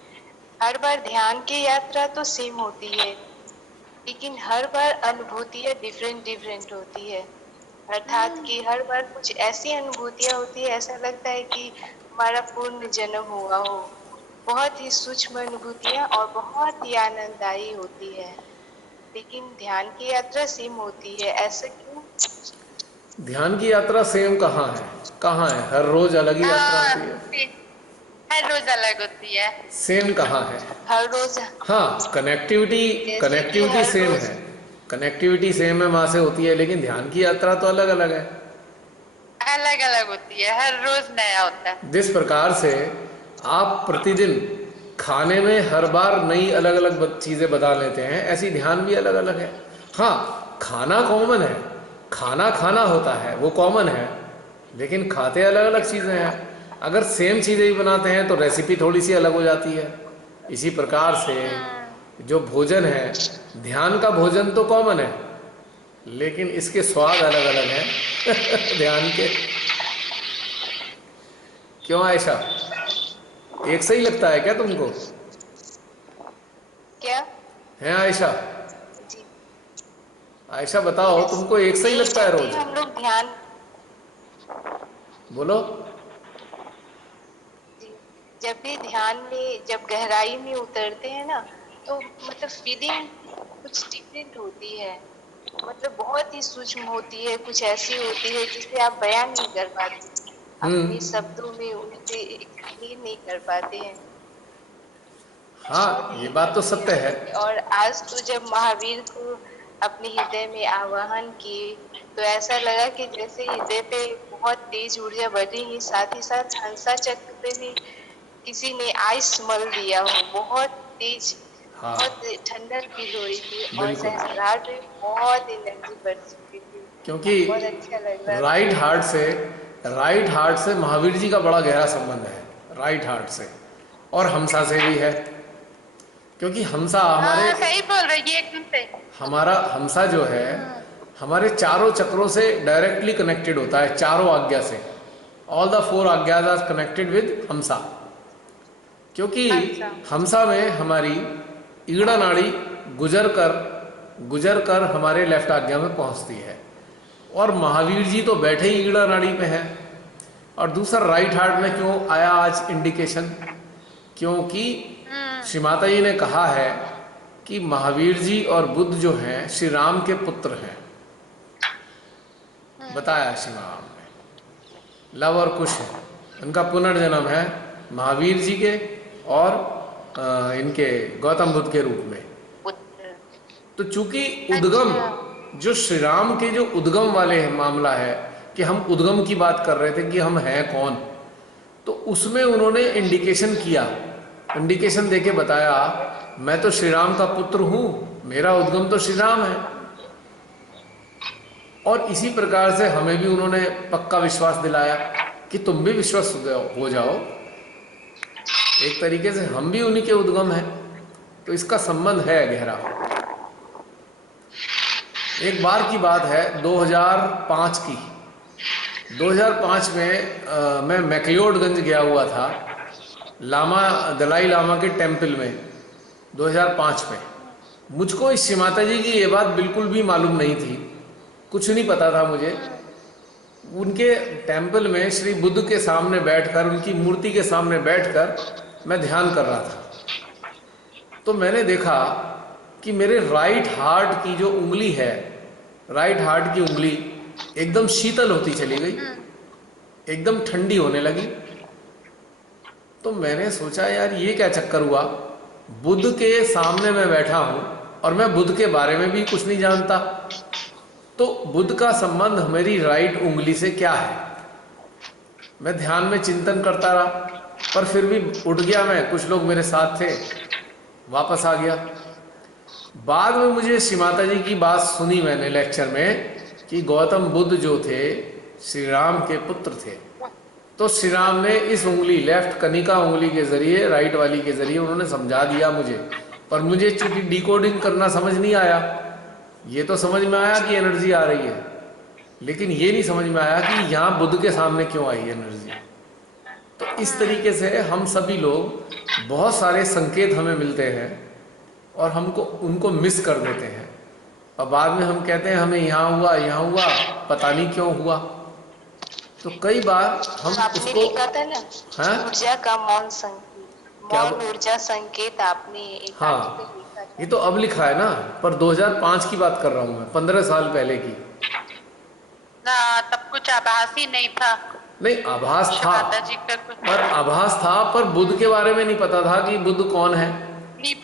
हर बार ध्यान की यात्रा तो सेम होती है, लेकिन हर बार अनुभूतियाँ डिफरेंट होती है। अर्थात कि हर बार कुछ ऐसी अनुभूतियाँ होती है, ऐसा लगता है कि हमारा पूर्ण जन्म हुआ हो। बहुत ही सूक्ष्म अनुभूतियाँ और बहुत ही आनंददायी होती है, लेकिन ध्यान की यात्रा सेम होती है, ऐसा क्यों? ध्यान की यात्रा सेम कहाँ है? हर रोज अलग ही यात्रा होती है। हर रोज अलग होती है। सेम कहाँ है? हर रोज। हाँ, कनेक्टिविटी सेम है। कनेक्टिविटी सेम है, माँ से होती है, लेकिन ध्यान की यात्रा तो अलग अलग है। अलग अलग होती है, हर रोज नया होता है। जिस प्रकार से आप प्रतिदिन खाने में हर बार नई अलग अलग चीज़ें बना लेते हैं, ऐसी ध्यान भी अलग अलग है। हाँ, खाना कॉमन है, खाना खाना होता है, वो कॉमन है, लेकिन खाते अलग अलग चीज़ें हैं। अगर सेम चीज़ें ही बनाते हैं तो रेसिपी थोड़ी सी अलग हो जाती है। इसी प्रकार से जो भोजन है, ध्यान का भोजन तो कॉमन है, लेकिन इसके स्वाद अलग अलग हैं ध्यान के। क्यों आयशा, एक सही लगता है क्या तुमको? क्या? हैं आयशा? जी, आयशा बताओ, तुमको एक सही लगता है जब भी रोज? हम लोग ध्यान, बोलो। जी, जब भी ध्यान में, जब गहराई में उतरते हैं ना, तो मतलब फीलिंग कुछ डिफरेंट होती है, मतलब बहुत ही सूक्ष्म होती है, कुछ ऐसी होती है जिसे आप बयान नहीं कर पाते, अपने शब्दों में उनसे एक्सप्लेन नहीं कर पाते हैं। बहुत हाँ, ही ये बात तो अच्छी सत्य है। और आज तो जब महावीर को अपने हृदय में आवाहन किए, तो ऐसा लगा कि जैसे हृदय पे बहुत तेज ऊर्जा बढ़ रही है, साथ ही साथ हंसा चक्र पे भी किसी ने आइस मल दिया हो, बहुत तेज, हाँ, बहुत ठंडक फील हो रही थी, और बिल्कुल। सहस्त्रार में बहुत एनर्जी बढ़ चुकी थी, क्योंकि बहुत अच्छा लग रहा था। राइट हार्ट से महावीर जी का बड़ा गहरा संबंध है, राइट हार्ट से, और हमसा से भी है। क्योंकि हमसा हाँ सही बोल रही है, एकदम सही। हमारा हमसा जो है, हमारे चारों चक्रों से डायरेक्टली कनेक्टेड होता है, चारों आज्ञा से। ऑल द 4 आज्ञाज आर कनेक्टेड विद हमसा। क्योंकि अच्छा। हमसा में हमारी ईड़ा नाड़ी गुजर कर हमारे लेफ्ट आज्ञा में पहुंचती है, और महावीर जी तो बैठे ही ईड़ा नाड़ी पे हैं। और दूसरा, राइट हार्ट में क्यों आया आज इंडिकेशन? क्योंकि श्री माता जी ने कहा है कि महावीर जी और बुद्ध जो हैं श्री राम के पुत्र हैं, बताया श्री राम ने, लव और कुश है, उनका पुनर्जन्म है महावीर जी के और इनके गौतम बुद्ध के रूप में। तो चूंकि उद्गम, जो श्री राम के जो उद्गम वाले मामला है, कि हम उद्गम की बात कर रहे थे कि हम हैं कौन, तो उसमें उन्होंने इंडिकेशन किया, इंडिकेशन देके बताया, मैं तो श्री राम का पुत्र हूं, मेरा उद्गम तो श्री राम है। और इसी प्रकार से हमें भी उन्होंने पक्का विश्वास दिलाया कि तुम भी विश्वास हो जाओ, एक तरीके से हम भी उन्हीं के उद्गम हैं। तो इसका संबंध है गहरा। एक बार की बात है 2005 की। 2005 में मैं मैक्लियोडगंज गया हुआ था, दलाई लामा के टेम्पल में 2005 में। मुझको इस श्री माता जी की ये बात बिल्कुल भी मालूम नहीं थी, कुछ नहीं पता था मुझे। उनके टेम्पल में श्री बुद्ध के सामने बैठकर, उनकी मूर्ति के सामने बैठकर मैं ध्यान कर रहा था। तो मैंने देखा कि मेरे राइट हार्ट की जो उंगली है, राइट हार्ट की उंगली एकदम शीतल होती चली गई, एकदम ठंडी होने लगी। तो मैंने सोचा, यार ये क्या चक्कर हुआ, बुद्ध के सामने मैं बैठा हूं और मैं बुद्ध के बारे में भी कुछ नहीं जानता, तो बुद्ध का संबंध मेरी राइट उंगली से क्या है? मैं ध्यान में चिंतन करता रहा, पर फिर भी उठ गया मैं, कुछ लोग मेरे साथ थे, वापस आ गया। बाद में मुझे श्री माता जी की बात सुनी मैंने लेक्चर में कि गौतम बुद्ध जो थे श्री राम के पुत्र थे। तो श्री राम ने इस उंगली, लेफ्ट कनिका उंगली के जरिए, राइट वाली के जरिए उन्होंने समझा दिया मुझे, पर मुझे चूंकि डिकोडिंग करना समझ नहीं आया। ये तो समझ में आया कि एनर्जी आ रही है, लेकिन ये नहीं समझ में आया कि यहाँ बुद्ध के सामने क्यों आई एनर्जी। तो इस तरीके से हम सभी लोग, बहुत सारे संकेत हमें मिलते हैं और हमको उनको मिस कर देते हैं, और बाद में हम कहते हैं हमें यहाँ हुआ, पता नहीं क्यों हुआ। तो कई बार हम आपने उसको, लिखा था ना, हाँ? ऊर्जा का मौन संकेत, क्या मौन ऊर्जा संकेत, आपने एक हाँ, आर्टिकल लिखा था। ये तो अब लिखा है ना, पर 2005 की बात कर रहा हूँ मैं, 15 साल पहले की। ना तब कुछ आभास ही नहीं था। नहीं, आभास था, माता जी का कुछ पर आभास था, पर बुद्ध के बारे में नहीं पता था कि बुद्ध कौन है। नहीं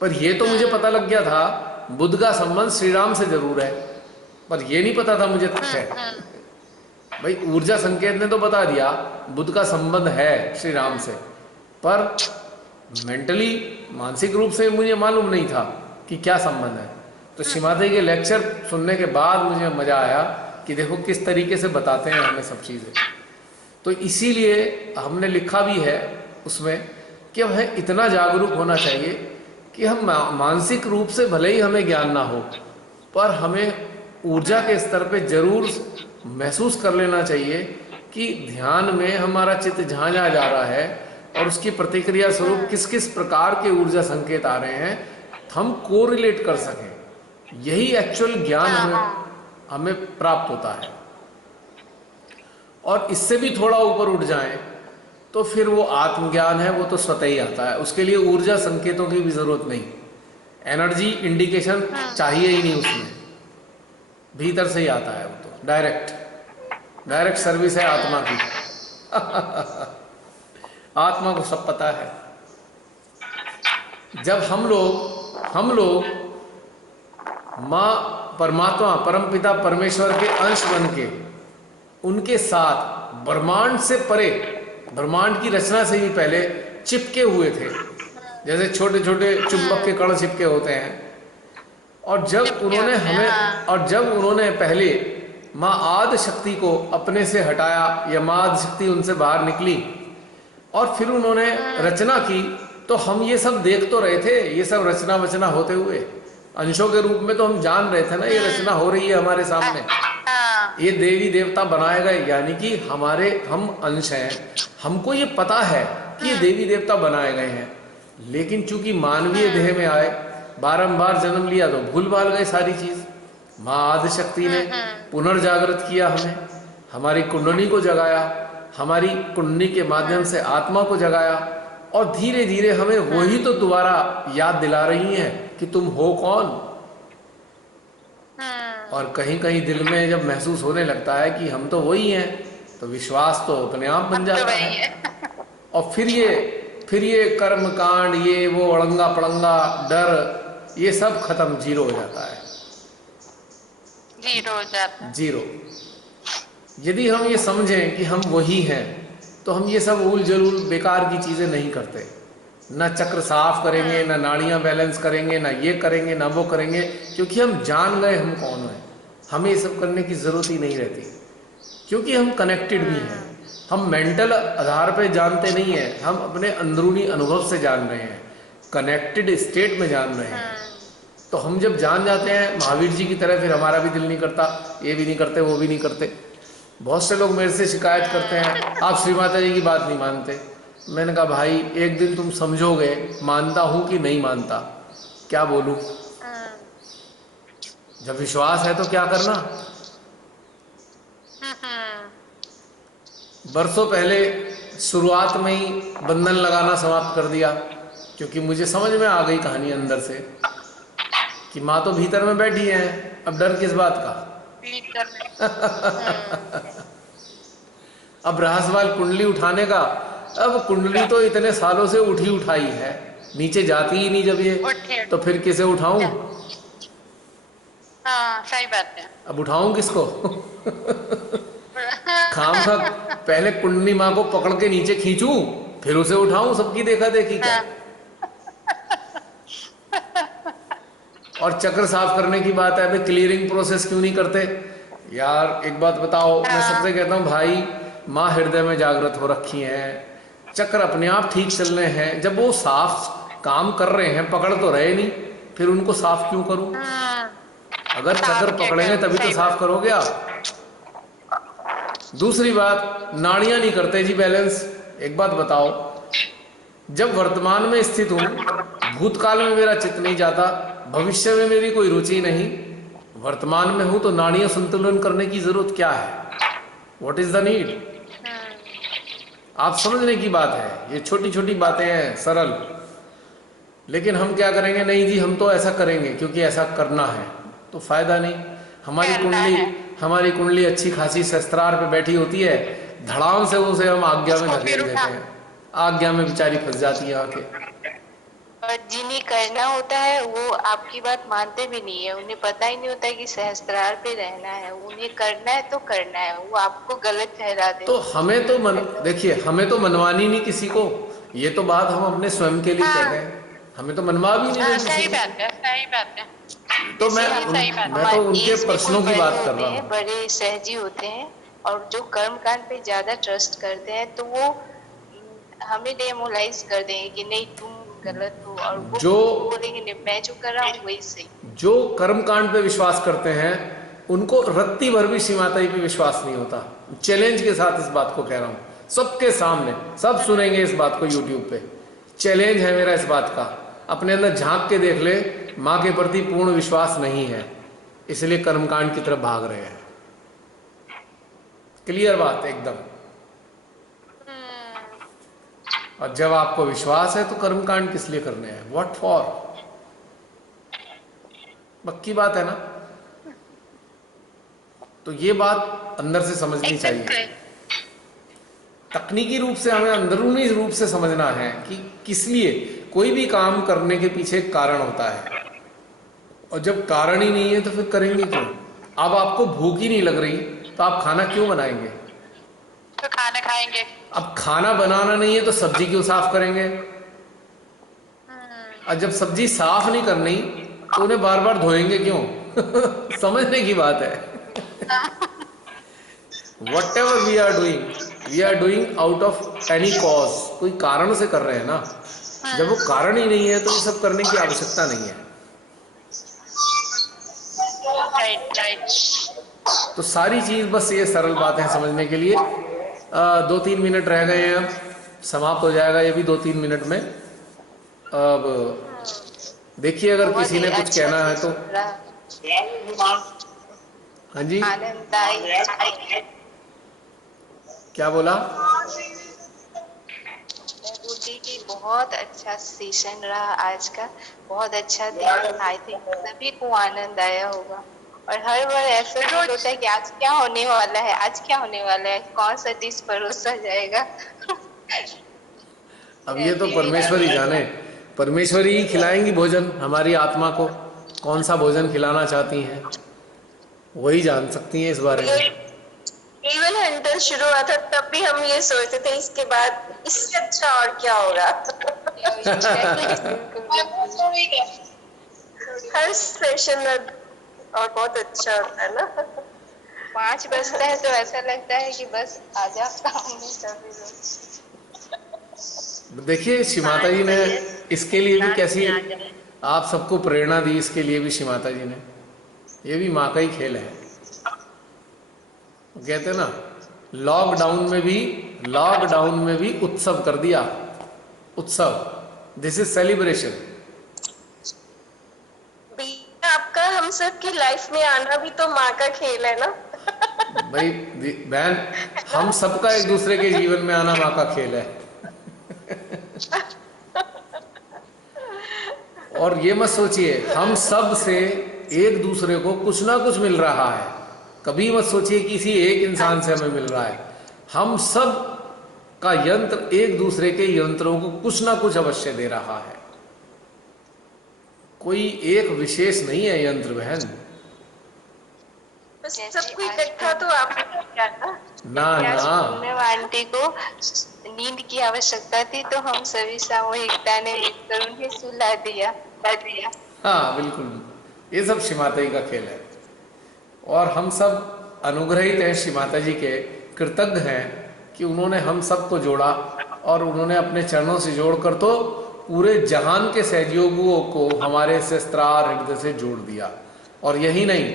पर ये तो मुझे पता लग गया था, बुद्ध का संबंध श्री राम से जरूर है, पर ये नहीं पता था मुझे है। भाई ऊर्जा संकेत ने तो बता दिया बुद्ध का संबंध है श्री राम से, पर मेंटली मानसिक रूप से मुझे मालूम नहीं था कि क्या संबंध है। तो श्रीमाता के लेक्चर सुनने के बाद मुझे मजा आया कि देखो किस तरीके से बताते हैं हमें सब चीज़ें। तो इसीलिए हमने लिखा भी है उसमें कि हमें इतना जागरूक होना चाहिए कि हम मानसिक रूप से भले ही हमें ज्ञान ना हो, पर हमें ऊर्जा के स्तर पे जरूर महसूस कर लेना चाहिए कि ध्यान में हमारा चित्त जहाँ जहाँ जा रहा है और उसकी प्रतिक्रिया स्वरूप किस किस प्रकार के ऊर्जा संकेत आ रहे हैं, हम कोरिलेट कर सकें। यही एक्चुअल ज्ञान हमें प्राप्त होता है। और इससे भी थोड़ा ऊपर उठ जाएं तो फिर वो आत्मज्ञान है, वो तो स्वतः ही आता है। उसके लिए ऊर्जा संकेतों की भी जरूरत नहीं, एनर्जी इंडिकेशन चाहिए ही नहीं, उसमें भीतर से ही आता है, वो तो डायरेक्ट सर्विस है आत्मा की। आत्मा को सब पता है। जब हम लोग माँ परमात्मा परमपिता परमेश्वर के अंश बन के उनके साथ ब्रह्मांड से परे, ब्रह्मांड की रचना से भी पहले चिपके हुए थे, जैसे छोटे छोटे चुंबक के कण चिपके होते हैं। और जब उन्होंने पहले माँ आदि शक्ति को अपने से हटाया, या माँ आदि शक्ति उनसे बाहर निकली और फिर उन्होंने रचना की, तो हम ये सब देख तो रहे थे, ये सब रचना वचना होते हुए अंशों के रूप में तो हम जान रहे थे ना, ये रचना हो रही है हमारे सामने, ये देवी देवता बनाए गए, यानी कि हम अंश हैं, हमको ये पता है कि ये देवी देवता बनाए गए हैं। लेकिन चूंकि मानवीय देह में आए, बारंबार जन्म लिया, तो भूल भाल गए सारी चीज। माँ आदि शक्ति ने पुनर्जागृत किया हमें, हमारी कुंडली को जगाया, हमारी कुंडली के माध्यम से आत्मा को जगाया, और धीरे धीरे हमें वही तो दोबारा याद दिला रही हैं कि तुम हो कौन। और कहीं कहीं दिल में जब महसूस होने लगता है कि हम तो वही हैं, तो विश्वास तो अपने आप बन जाता है। और फिर ये कर्म कांड, ये वो अड़ंगा पड़ंगा डर, ये सब खत्म, जीरो हो जाता है, जीरो। यदि हम ये समझें कि हम वही हैं, तो हम ये सब उल जलूल बेकार की चीजें नहीं करते, ना चक्र साफ करेंगे, ना नाड़ियां बैलेंस करेंगे, ना ये करेंगे ना वो करेंगे, क्योंकि हम जान गए हम कौन हैं। हमें ये सब करने की जरूरत ही नहीं रहती, क्योंकि हम कनेक्टेड भी हैं। हम मेंटल आधार पे जानते नहीं हैं, हम अपने अंदरूनी अनुभव से जान रहे हैं, कनेक्टेड स्टेट में जान रहे हैं। तो हम जब जान जाते हैं महावीर जी की तरह, फिर हमारा भी दिल नहीं करता, ये भी नहीं करते, वो भी नहीं करते। बहुत से लोग मेरे से शिकायत करते हैं, आप श्री माता जी की बात नहीं मानते। मैंने कहा भाई, एक दिन तुम समझोगे मानता हूं कि नहीं मानता, क्या बोलूं। जब विश्वास है तो क्या करना। बरसों पहले शुरुआत में ही बंधन लगाना समाप्त कर दिया, क्योंकि मुझे समझ में आ गई कहानी अंदर से कि माँ तो भीतर में बैठी है, अब डर किस बात का। अब रहा सवाल कुंडली उठाने का, अब कुंडली तो इतने सालों से उठाई है, नीचे जाती ही नहीं जब ये, तो फिर किसे उठाऊं। हाँ, सही बात है। अब उठाऊं किसको। खाम खा पहले कुंडली माँ को पकड़ के नीचे खींचूं, फिर उसे उठाऊं, सबकी देखा देखी क्या। और चक्र साफ करने की बात है, अभी क्लियरिंग प्रोसेस क्यों नहीं करते यार। एक बात बताओ, मैं सबसे कहता हूँ भाई, माँ हृदय में जागृत हो रखी हैं, चक्र अपने आप ठीक चल रहे हैं, जब वो साफ काम कर रहे हैं, पकड़ तो रहे नहीं, फिर उनको साफ क्यों करूं। अगर चक्र पकड़ेंगे तभी तो साफ करोगे आप। दूसरी बात, नाड़ियां नहीं करते जी बैलेंस। एक बात बताओ, जब वर्तमान में स्थित हूं, भूतकाल में मेरा चित्त नहीं जाता, भविष्य में मेरी कोई रुचि नहीं, वर्तमान में हूं, तो नाड़ियां संतुलन करने की जरूरत क्या है। What is the need. आप समझने की बात है, ये छोटी छोटी बातें हैं, सरल। लेकिन हम क्या करेंगे, नहीं जी हम तो ऐसा करेंगे क्योंकि ऐसा करना है, तो फायदा नहीं। हमारी कुंडली अच्छी खासी शस्त्रार पे बैठी होती है, धड़ाम से उसे हम आज्ञा में धकेल देते हैं, आज्ञा में बेचारी फंस जाती है आके। और जिन्हें करना होता है वो आपकी बात मानते भी नहीं है, उन्हें पता ही नहीं होता कि सहस्त्रार पे रहना है, उन्हें करना है तो करना है, वो आपको गलत ठहरा देते। तो हमें तो देखिए, हमें तो मनवानी नहीं किसी को, ये तो बात हम अपने स्वयं के लिए कह रहे हैं, हमें तो मनवा भी नहीं रहे किसी सही को। बात है, सही बात है। तो सही बात। मैं तो उनके एज में प्रश्नों कोई की बात बड़े कर होते रहा हैं, हूँ। बड़े सहजी होते हैं, और जो कर्म कांड पे ज्यादा ट्रस्ट करते हैं तो वो हमें डेमोलाइज कर देंगे कि नहीं तुम गलत हो, और वो जो बोलेंगे नहीं मैं जो कर रहा हूँ वही सही। जो कर्म कांड पे विश्वास करते हैं उनको रत्ती भर भी श्री माता जी पे विश्वास नहीं होता। चैलेंज के साथ इस बात को कह रहा हूँ, सबके सामने, सब सुनेंगे इस बात को यूट्यूब पे। चैलेंज है मेरा इस बात का, अपने अंदर झांक के देख ले, माँ के प्रति पूर्ण विश्वास नहीं है, इसलिए कर्मकांड की तरफ भाग रहे हैं। क्लियर बात है एकदम। और जब आपको विश्वास है तो कर्मकांड किस लिए करने हैं, व्हाट फॉर? पक्की बात है ना? तो ये बात अंदर से समझनी चाहिए। तकनीकी रूप से हमें अंदरूनी रूप से समझना है कि किस लिए कोई भी काम करने के पीछे एक कारण होता है, और जब कारण ही नहीं है तो फिर करेंगे क्यों? अब आपको भूख ही नहीं लग रही तो आप खाना क्यों बनाएंगे? तो खाना खाएंगे। अब खाना बनाना नहीं है तो सब्जी क्यों साफ करेंगे? और जब सब्जी साफ नहीं करनी तो उन्हें बार बार धोएंगे क्यों? समझने की बात है। Whatever we are doing out of any cause, कोई कारण से कर रहे हैं ना। जब वो कारण ही नहीं है तो ये सब करने की आवश्यकता नहीं है। तो सारी चीज बस ये सरल बातें समझने के लिए 2-3 मिनट रह गए हैं, अब समाप्त हो जाएगा ये भी 2-3 मिनट में। अब देखिए अगर किसी ने कुछ कहना है तो। हाँ जी, आनंददायी। क्या बोला? जी बहुत अच्छा सेशन रहा आज का, बहुत अच्छा ध्यान। आई थिंक सभी को आनंद आया होगा, और हर बार ऐसा होता है कि आज क्या होने वाला है, आज क्या होने वाला है, कौन सा डिश परोसा जाएगा। अब ये तो परमेश्वर ही जाने, परमेश्वर ही खिलाएंगी भोजन हमारी आत्मा को, कौन सा भोजन खिलाना चाहती हैं वही जान सकती हैं इस बारे में। इवन हंटर शुरू हुआ था तब भी हम ये सोचते थे इसके बाद इससे अच्छा और क्या होगा। हर सेशन में और बहुत अच्छा होता है ना। 5 बजता है तो ऐसा लगता है कि बस आजा सामने सभी लोग। देखिए श्री माता जी ने इसके लिए भी कैसी आप सबको प्रेरणा दी, इसके लिए भी श्री माता जी ने, ये भी माँ का ही खेल है। कहते हैं ना लॉकडाउन में भी उत्सव कर दिया, उत्सव, दिस इज सेलिब्रेशन। आपका हम सब की लाइफ में आना भी तो माँ का खेल है ना। भाई बहन, हम सबका एक दूसरे के जीवन में आना माँ का खेल है। और ये मत सोचिए हम सब से एक दूसरे को कुछ ना कुछ मिल रहा है, कभी मत सोचिए किसी एक इंसान से हमें मिल रहा है। हम सब का यंत्र एक दूसरे के यंत्रों को कुछ ना कुछ अवश्य दे रहा है, कोई एक विशेष नहीं है यंत्र बहन। सबको इकट्ठा तो आपने किया ना। आंटी को नींद की आवश्यकता थी तो हम सभी सामूहिकता ने मिलकर उन्हें सुला दिया। हाँ बिल्कुल, ये सब श्री माता जी का खेल है, और हम सब अनुग्रहित हैं श्री माता जी के, कृतज्ञ हैं कि उन्होंने हम सबको जोड़ा, और उन्होंने अपने चरणों से जोड़कर तो पूरे जहान के सहयोगियों को हमारे सहस्त्रार हृदय से जोड़ दिया। और यही नहीं,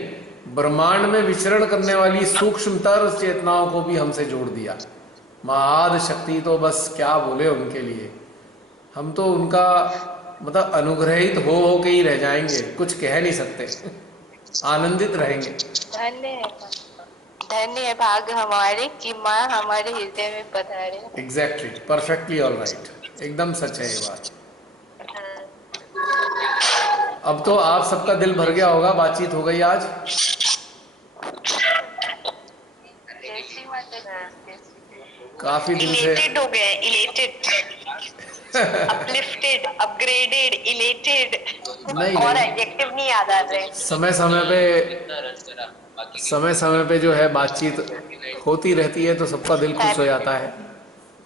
ब्रह्मांड में विचरण करने वाली सूक्ष्मतर चेतनाओं को भी हमसे जोड़ दिया। महाआद शक्ति तो बस क्या बोले उनके लिए, हम तो उनका मतलब अनुग्रहित हो के ही रह जाएंगे, कुछ कह नहीं सकते, आनंदित रहेंगे। धन्य है भाग्य हमारे कि माँ हमारे हृदय में पधारे। एग्जैक्टली, परफेक्टली ऑल राइट, एकदम सच है ये बात। अब तो आप सबका दिल भर गया होगा, बातचीत हो गई आज। काफी दिन से इलेटेड हो गए, इलेटेड, अपलिफ्टेड, अपग्रेडेड, इलेटेड, नहीं और नहीं, एडजेक्टिव नहीं याद आ रहे। समय समय पे जो है बातचीत होती रहती है तो सबका दिल खुश हो जाता है।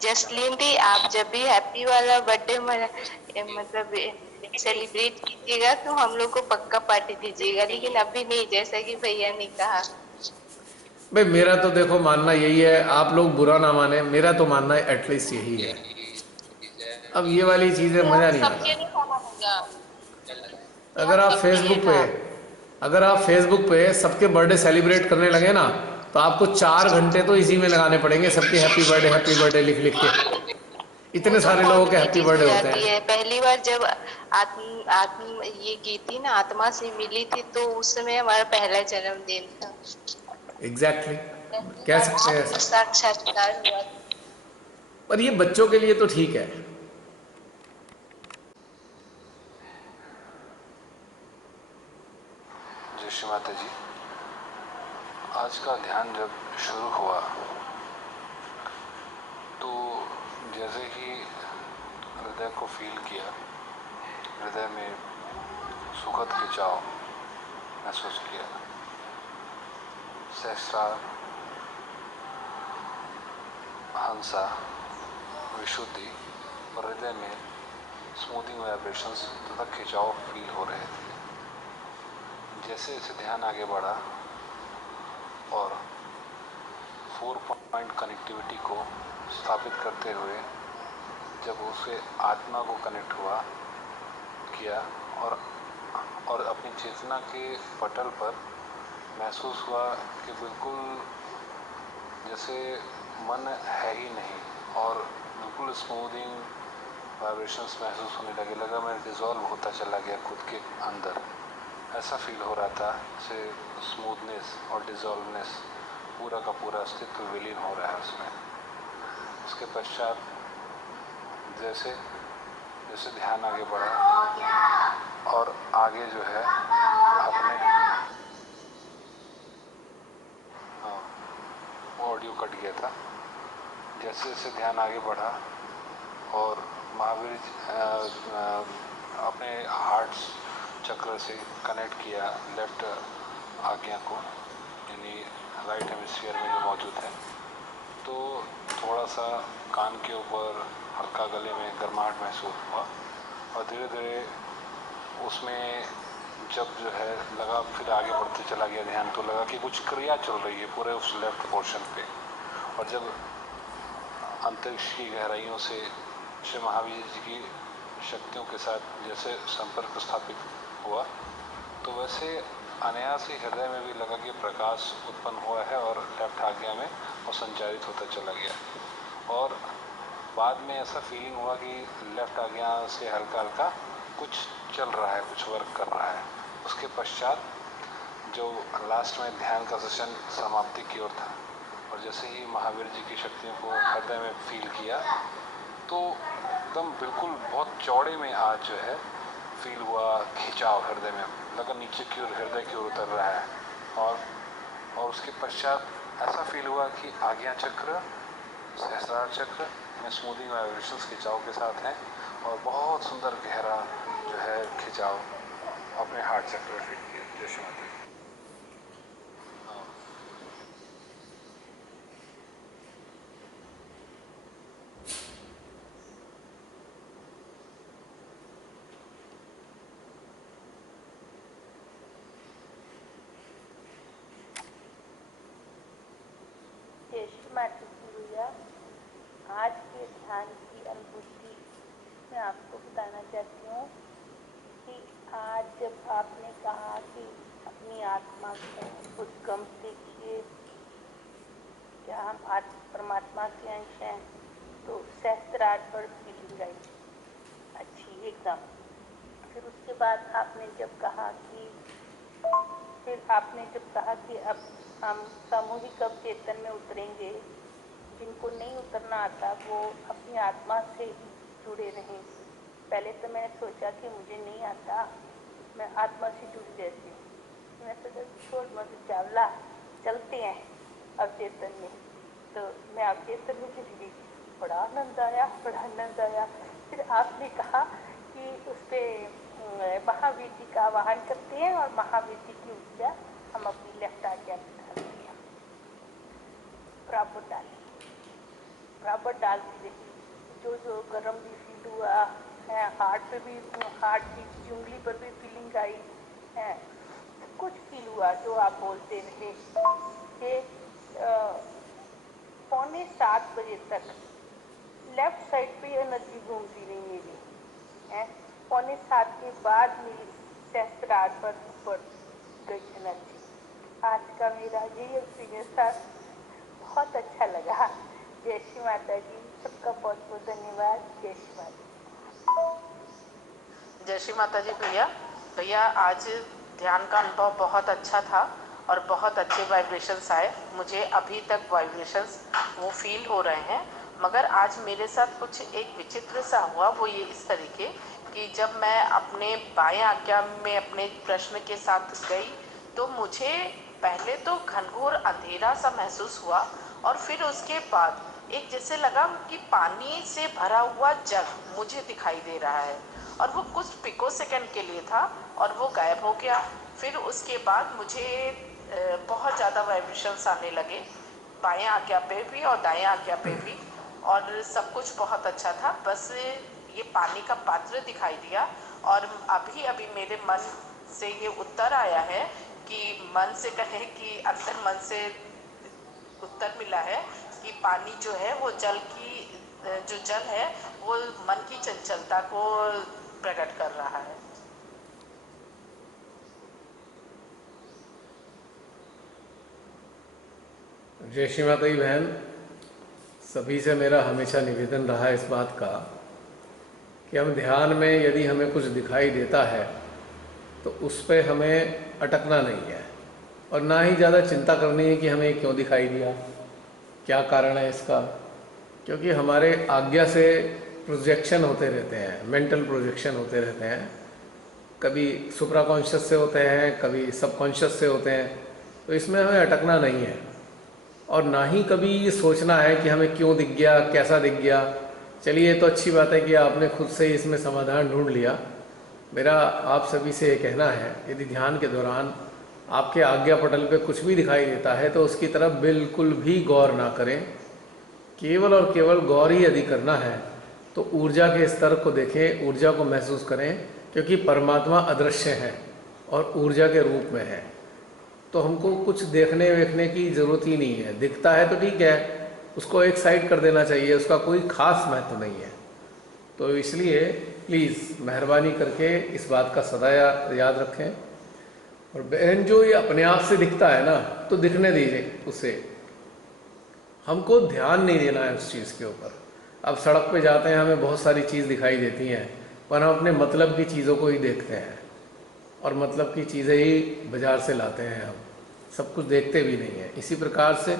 जसलीन दी, आप जब भी हैप्पी वाला बर्थडे मतलब सेलिब्रेट कीजिएगा तो हम लोग को पक्का पार्टी दीजिएगा, लेकिन अभी नहीं, जैसा कि भैया ने कहा। भाई मेरा तो देखो मानना यही है, आप लोग बुरा ना माने, मेरा तो मानना एटलीस्ट यही है। अब ये वाली चीजें मजा नहीं आता। सबके नहीं खाना होगा। अगर आप फेसबुक पे अगर आप फेसबुक पे सबके बर्थडे सेलिब्रेट करने लगे ना, तो आपको 4 घंटे तो इसी में लगाने पड़ेंगे, सबके हैप्पी बर्थडे लिख लिख के। वो इतने तो सारे लोगों के कॉमन ही हैप्पी चीज हो बर्थडे होते जाती हैं। है। पहली बार जब आत्म आत्म ये की थी ना, आत्मा से मिली थी, तो उस समय हमारा पहला जन्मदिन था। एग्जैक्टली कह सकते हैं ऐसा। साक्षात्कार हुआ था। पर ये बच्चों के लिए तो ठीक है। जय श्री माता जी। आज का ध्यान जब शुरू हुआ तो जैसे ही हृदय को फील किया, हृदय में सुखद खिंचाव महसूस किया। सहस्रार, हंसा, विशुद्धि और हृदय में स्मूथिंग वाइब्रेशंस तथा खिंचाव फील हो रहे थे। जैसे जैसे ध्यान आगे बढ़ा और 4 पॉइंट कनेक्टिविटी को स्थापित करते हुए जब उसे आत्मा को कनेक्ट हुआ किया और अपनी चेतना के पटल पर महसूस हुआ कि बिल्कुल जैसे मन है ही नहीं और बिल्कुल स्मूथिंग वाइब्रेशंस महसूस होने लगे। लगा मैं डिज़ोल्व होता चला गया खुद के अंदर, ऐसा फील हो रहा था जैसे स्मूथनेस और डिज़ोल्वनेस पूरा का पूरा अस्तित्व विलीन हो रहा है उसमें। उसके पश्चात जैसे जैसे ध्यान आगे बढ़ा और आगे जो है अपने ऑडियो कट गया था। जैसे जैसे ध्यान आगे बढ़ा और महावीर अपने हार्ट चक्र से कनेक्ट किया लेफ्ट आज्ञा को, यानी राइट हेमिस्फीयर में जो मौजूद है, तो थोड़ा सा कान के ऊपर हल्का गले में गर्माहट महसूस हुआ और धीरे धीरे उसमें जब जो है लगा, फिर आगे बढ़ते चला गया ध्यान, तो लगा कि कुछ क्रिया चल रही है पूरे उस लेफ्ट पोर्शन पे। और जब अंतरिक्ष की गहराइयों से श्री महावीर जी की शक्तियों के साथ जैसे संपर्क स्थापित हुआ, तो वैसे अनायास ही हृदय में भी लगा कि प्रकाश उत्पन्न हुआ है और लेफ्ट आज्ञा में वो संचारित होता चला गया। और बाद में ऐसा फीलिंग हुआ कि लेफ्ट आज्ञा से हल्का हल्का कुछ चल रहा है, कुछ वर्क कर रहा है। उसके पश्चात जो लास्ट में ध्यान का सेशन समाप्ति की ओर था और जैसे ही महावीर जी की शक्तियों को हृदय में फील किया, तो एकदम बिल्कुल बहुत चौड़े में आज जो है फील हुआ खिंचाव हृदय में, लगा नीचे की ओर हृदय की ओर उतर रहा है। और उसके पश्चात ऐसा फील हुआ कि आज्ञा चक्र, सहस्रार चक्र में स्मूथिंग वाइब्रेशंस खिंचाव के साथ हैं और बहुत सुंदर गहरा जो है खिंचाव अपने हार्ट चक्र फील किया। जय श्री माता। भैया, आज के ध्यान की अनुभूति मैं आपको बताना चाहती हूँ कि आज जब आपने कहा कि अपनी आत्मा को उद्गम देखिए, क्या हम परमात्मा के अंश हैं, तो सहस्त्रार पर फीलिंग आई अच्छी एकदम। फिर उसके बाद आपने जब कहा कि अब हम सामूहिक अवचेतन में उतरेंगे, जिनको नहीं उतरना आता वो अपनी आत्मा से जुड़े रहें। पहले तो मैंने सोचा कि मुझे नहीं आता, मैं आत्मा से जुड़ी रहती हूँ। मैं सोचा छोड़ मत चावला, चलते हैं अवचेतन में। तो मैं अवचेतन में चली गई, बड़ा आनंद आया। फिर आपने कहा कि उस पर महावीर जी का आवाहन करते हैं और महावीर जी की ऊर्जा हम अपनी लेफ्ट आज्ञा में डालते हैं। बराबर डालें, बराबर डालते रहिए। जो जो गर्म भी फील हुआ है, हार्ट पे भी, हार्ट की उंगली पर भी फीलिंग आई है, कुछ फील हुआ जो आप बोलते रहे कि 6:45 बजे तक लेफ्ट साइड पे एनर्जी घूमती रही मेरी है। 6:45 के बाद मेरी सहस्त्रार पर ऊपर गई एनर्जी। आज का मेरा यही एक्सपीरियंस था, बहुत अच्छा लगा। जय श्री माता जी, सबका बहुत बहुत धन्यवाद। जय श्री माता। जय श्री माता जी। भैया आज ध्यान का अनुभव बहुत अच्छा था और बहुत अच्छे वाइब्रेशंस आए। मुझे अभी तक वाइब्रेशंस वो फील हो रहे हैं, मगर आज मेरे साथ कुछ एक विचित्र सा हुआ। वो ये इस तरीके कि जब मैं अपने बाएं आज्ञा में अपने प्रश्न के साथ गई तो मुझे पहले तो घनघोर अंधेरा सा महसूस हुआ और फिर उसके बाद एक जैसे लगा कि पानी से भरा हुआ जग मुझे दिखाई दे रहा है और वो कुछ पिको सेकंड के लिए था और वो गायब हो गया। फिर उसके बाद मुझे बहुत ज़्यादा वाइब्रेशंस आने लगे, बाएं आज्ञा पे भी और दाएं आज्ञा पे भी, और सब कुछ बहुत अच्छा था। बस ये पानी का पात्र दिखाई दिया और अभी अभी मेरे मन से ये उत्तर आया है कि मन से कहें कि अंतर मन से उत्तर मिला है कि पानी जो है वो जल की, जो जल है वो मन की चंचलता को प्रकट कर रहा है। जय श्री माता जी बहन, सभी से मेरा हमेशा निवेदन रहा इस बात का कि हम ध्यान में यदि हमें कुछ दिखाई देता है तो उस पर हमें अटकना नहीं है और ना ही ज़्यादा चिंता करनी है कि हमें क्यों दिखाई दिया, क्या कारण है इसका। क्योंकि हमारे आज्ञा से प्रोजेक्शन होते रहते हैं, मेंटल प्रोजेक्शन होते रहते हैं। कभी सुप्रा कॉन्शियस से होते हैं, कभी सब कॉन्शियस से होते हैं। तो इसमें हमें अटकना नहीं है और ना ही कभी ये सोचना है कि हमें क्यों दिख गया, कैसा दिख गया। चलिए, ये तो अच्छी बात है कि आपने खुद से ही इसमें समाधान ढूंढ लिया। मेरा आप सभी से ये कहना है, यदि ध्यान के दौरान आपके आज्ञा पटल पे कुछ भी दिखाई देता है तो उसकी तरफ बिल्कुल भी गौर ना करें। केवल और केवल गौर ही यदि करना है तो ऊर्जा के स्तर को देखें, ऊर्जा को महसूस करें, क्योंकि परमात्मा अदृश्य है और ऊर्जा के रूप में है। तो हमको कुछ देखने वेखने की ज़रूरत ही नहीं है। दिखता है तो ठीक है, उसको एक साइड कर देना चाहिए, उसका कोई ख़ास महत्व नहीं है। तो इसलिए प्लीज़ मेहरबानी करके इस बात का सदा याद रखें। और बहन, जो ये अपने आप से दिखता है ना, तो दिखने दीजिए उसे, हमको ध्यान नहीं देना है उस चीज़ के ऊपर। अब सड़क पे जाते हैं, हमें बहुत सारी चीज़ दिखाई देती हैं, पर हम अपने मतलब की चीज़ों को ही देखते हैं और मतलब की चीज़ें ही बाज़ार से लाते हैं। हम सब कुछ देखते भी नहीं हैं। इसी प्रकार से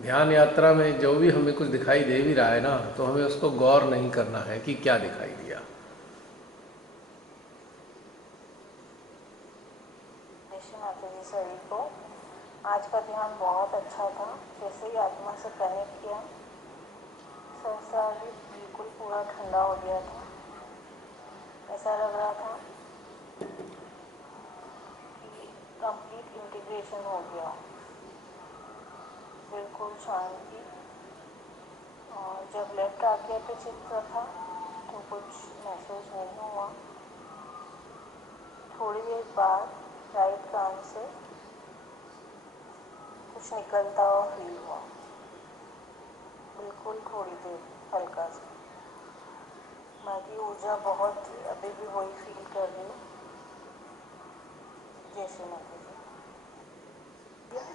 ध्यान यात्रा में जो भी हमें कुछ दिखाई दे भी रहा है ना, तो हमें उसको गौर नहीं करना है कि क्या दिखाई दिया। सभी को आज का ध्यान बहुत अच्छा था। जैसे ही आत्मा से कनेक्ट किया, शरीर बिल्कुल पूरा ठंडा हो गया था। ऐसा लग रहा था कि कंप्लीट इंटीग्रेशन हो गया, बिल्कुल शांति। और जब लेफ्ट आज्ञा पे चित्र था तो कुछ महसूस नहीं हुआ। थोड़ी देर बाद राइट कान से कुछ निकलता हुआ फील हुआ, बिल्कुल थोड़ी देर हल्का सा। बाकी ऊर्जा बहुत अभी भी वही फील कर रही हूँ। जय श्री माता जी।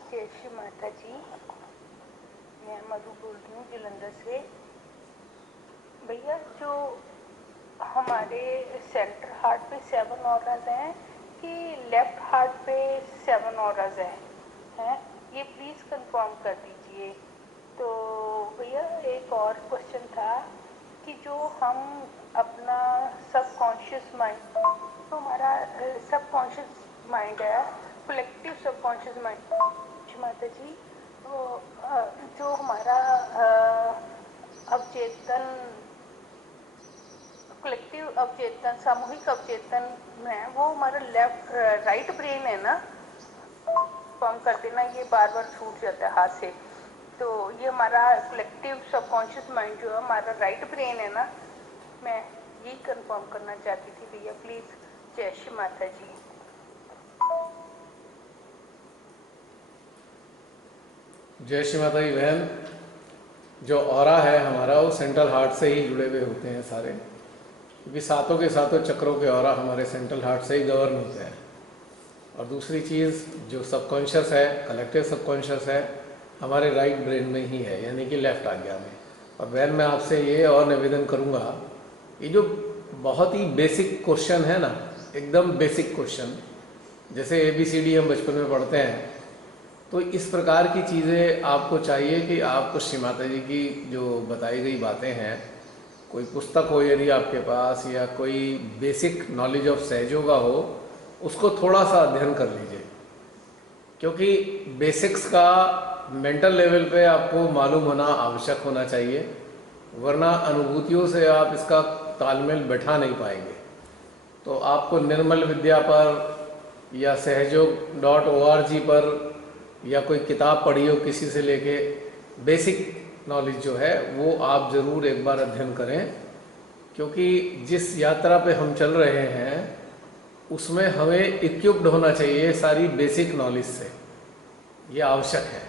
जय श्री माता जी, मैं मधु बोल रही हूँ जलंधर से। भैया, जो हमारे सेंटर हार्ट पे 7 ऑराज हैं कि लेफ्ट हार्ट पे 7 ऑराज हैं, ये प्लीज़ कंफर्म कर दीजिए। तो भैया, एक और क्वेश्चन था कि जो हम अपना सबकॉन्शियस माइंड, तो हमारा सबकॉन्शियस माइंड है, कलेक्टिव सबकॉन्शियस माइंड, माता जी, तो जो हमारा अवचेतन कलेक्टिव अवचेतन, सामूहिक अवचेतन है, वो हमारा राइट ब्रेन है ना, फॉर्म कर देना, ये बार बार छूट जाता है हाथ से। तो ये हमारा कलेक्टिव सबकॉन्शियस माइंड जो है हमारा राइट ब्रेन है ना, मैं यही कंफर्म करना चाहती थी भैया प्लीज। जय श्री माता जी। जय श्री माता की बहन, जो ऑरा है हमारा वो सेंट्रल हार्ट से ही जुड़े हुए होते हैं सारे, क्योंकि सातों के सातों चक्रों के ऑरा हमारे सेंट्रल हार्ट से ही गवर्न होते हैं। और दूसरी चीज़ जो सबकॉन्शियस है, कलेक्टिव सबकॉन्शियस है, हमारे राइट ब्रेन में ही है, यानी कि लेफ्ट आज्ञा में। और बहन मैं आपसे ये और निवेदन करूँगा, ये जो बहुत ही बेसिक क्वेश्चन है ना, एकदम बेसिक क्वेश्चन, जैसे ABCD हम बचपन में पढ़ते हैं, तो इस प्रकार की चीज़ें आपको चाहिए कि आपको श्री माता जी की जो बताई गई बातें हैं, कोई पुस्तक हो यदि आपके पास, या कोई बेसिक नॉलेज ऑफ सहयोगा हो, उसको थोड़ा सा अध्ययन कर लीजिए, क्योंकि बेसिक्स का मेंटल लेवल पे आपको मालूम होना आवश्यक होना चाहिए, वरना अनुभूतियों से आप इसका तालमेल बैठा नहीं पाएंगे। तो आपको निर्मल विद्या पर या सहयोग.org पर या कोई किताब पढ़ी हो किसी से लेके, बेसिक नॉलेज जो है वो आप ज़रूर एक बार अध्ययन करें, क्योंकि जिस यात्रा पे हम चल रहे हैं उसमें हमें इक्विप्ड होना चाहिए सारी बेसिक नॉलेज से, ये आवश्यक है।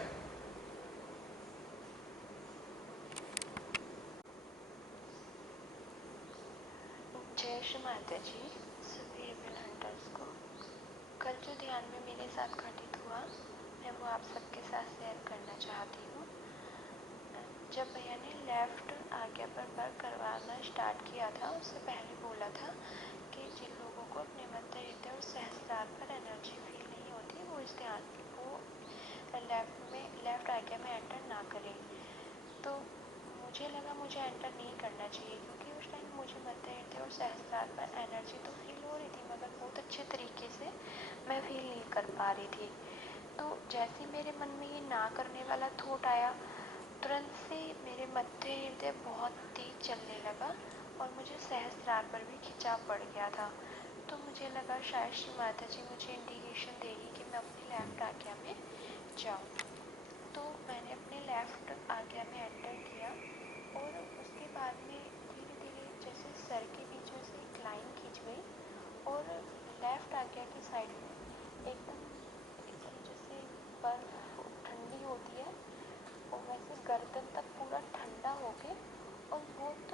जय श्री माता जी सभी रिबल हंटर्स को। कल जो ध्यान में मेरे साथ घटित हुआ, मैं वो आप सबके साथ शेयर करना चाहती हूँ। जब भैया ने लेफ्ट आज्ञा पर वर्क करवाना स्टार्ट किया था, उससे पहले बोला था कि जिन लोगों को अपने मध्य हृदय और सहस्त्रार पर एनर्जी फील नहीं होती, वो इस ध्यान को लेफ्ट आज्ञा में एंटर ना करें। तो मुझे लगा मुझे एंटर नहीं करना चाहिए, क्योंकि उस टाइम मुझे मध्य हृदय और सहस्त्रार पर एनर्जी तो फील हो रही थी, मगर बहुत अच्छे तरीके से मैं फील नहीं कर पा रही थी। तो जैसे मेरे मन में ये ना करने वाला थॉट आया, तुरंत से मेरे मध्य हृदय बहुत तेज चलने लगा और मुझे सहस्त्रार पर भी खिंचाव पड़ गया था। तो मुझे लगा शायद श्री माता जी मुझे इंडिकेशन देगी कि मैं अपनी लेफ्ट आज्ञा में जाऊँ। तो मैंने अपने लेफ्ट आज्ञा में एंटर किया, और उसके बाद में धीरे धीरे जैसे सर के बीच में से एक लाइन खींच गई, और लेफ्ट आज्ञा की साइड में एकदम जैसे बर्फ ठंडी होती है, और वैसे गर्दन तक पूरा ठंडा हो गया, और बहुत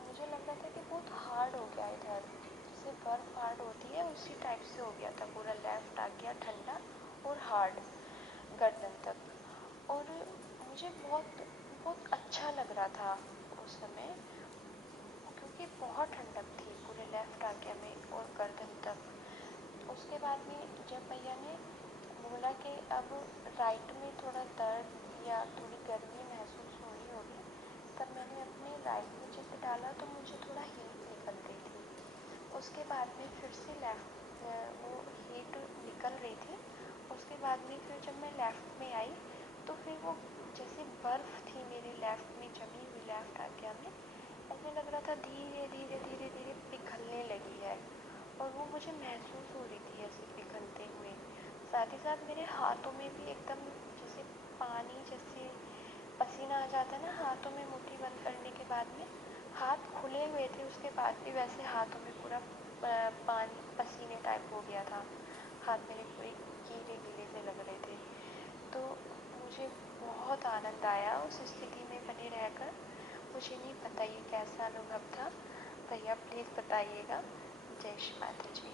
मुझे लग रहा था कि बहुत हार्ड हो गया, इधर जैसे बर्फ हार्ड होती है उसी टाइप से हो गया था पूरा लेफ्ट आज्ञा, ठंडा और हार्ड गर्दन तक। और मुझे बहुत बहुत अच्छा लग रहा था उस समय, क्योंकि बहुत ठंडक थी पूरे लेफ्ट आज्ञा में और गर्दन तक। उसके बाद में जब भैया ने बोला कि अब राइट में थोड़ा दर्द या थोड़ी गर्मी महसूस हो रही होगी, तब मैंने अपने राइट में चित्त डाला तो मुझे थोड़ा हीट निकल रही थी। उसके बाद में फिर से लेफ्ट वो हीट निकल रही थी। उसके बाद में फिर जब मैं लेफ्ट में आई तो फिर वो जैसे बर्फ़ थी मेरे लेफ्ट में जमी हुई लेफ्ट आज्ञा में, ऐसे लग रहा था धीरे धीरे धीरे धीरे पिघलने लगी है, और वो मुझे महसूस हो रही थी ऐसे पिघलते हुए। साथ ही साथ मेरे हाथों में भी एकदम जैसे पानी, जैसे पसीना आ जाता है ना हाथों में, मुट्ठी बंद करने के बाद में हाथ खुले हुए थे, उसके बाद भी वैसे हाथों में पूरा पानी पसीने टाइप हो गया था, हाथ मेरे पूरे गीले गीले से लग रहे थे। तो मुझे बहुत आनंद आया उस स्थिति में बने रहकर। मुझे नहीं पता ये कैसा अनुभव था, भैया प्लीज़ बताइएगा। जय श्री माता जी।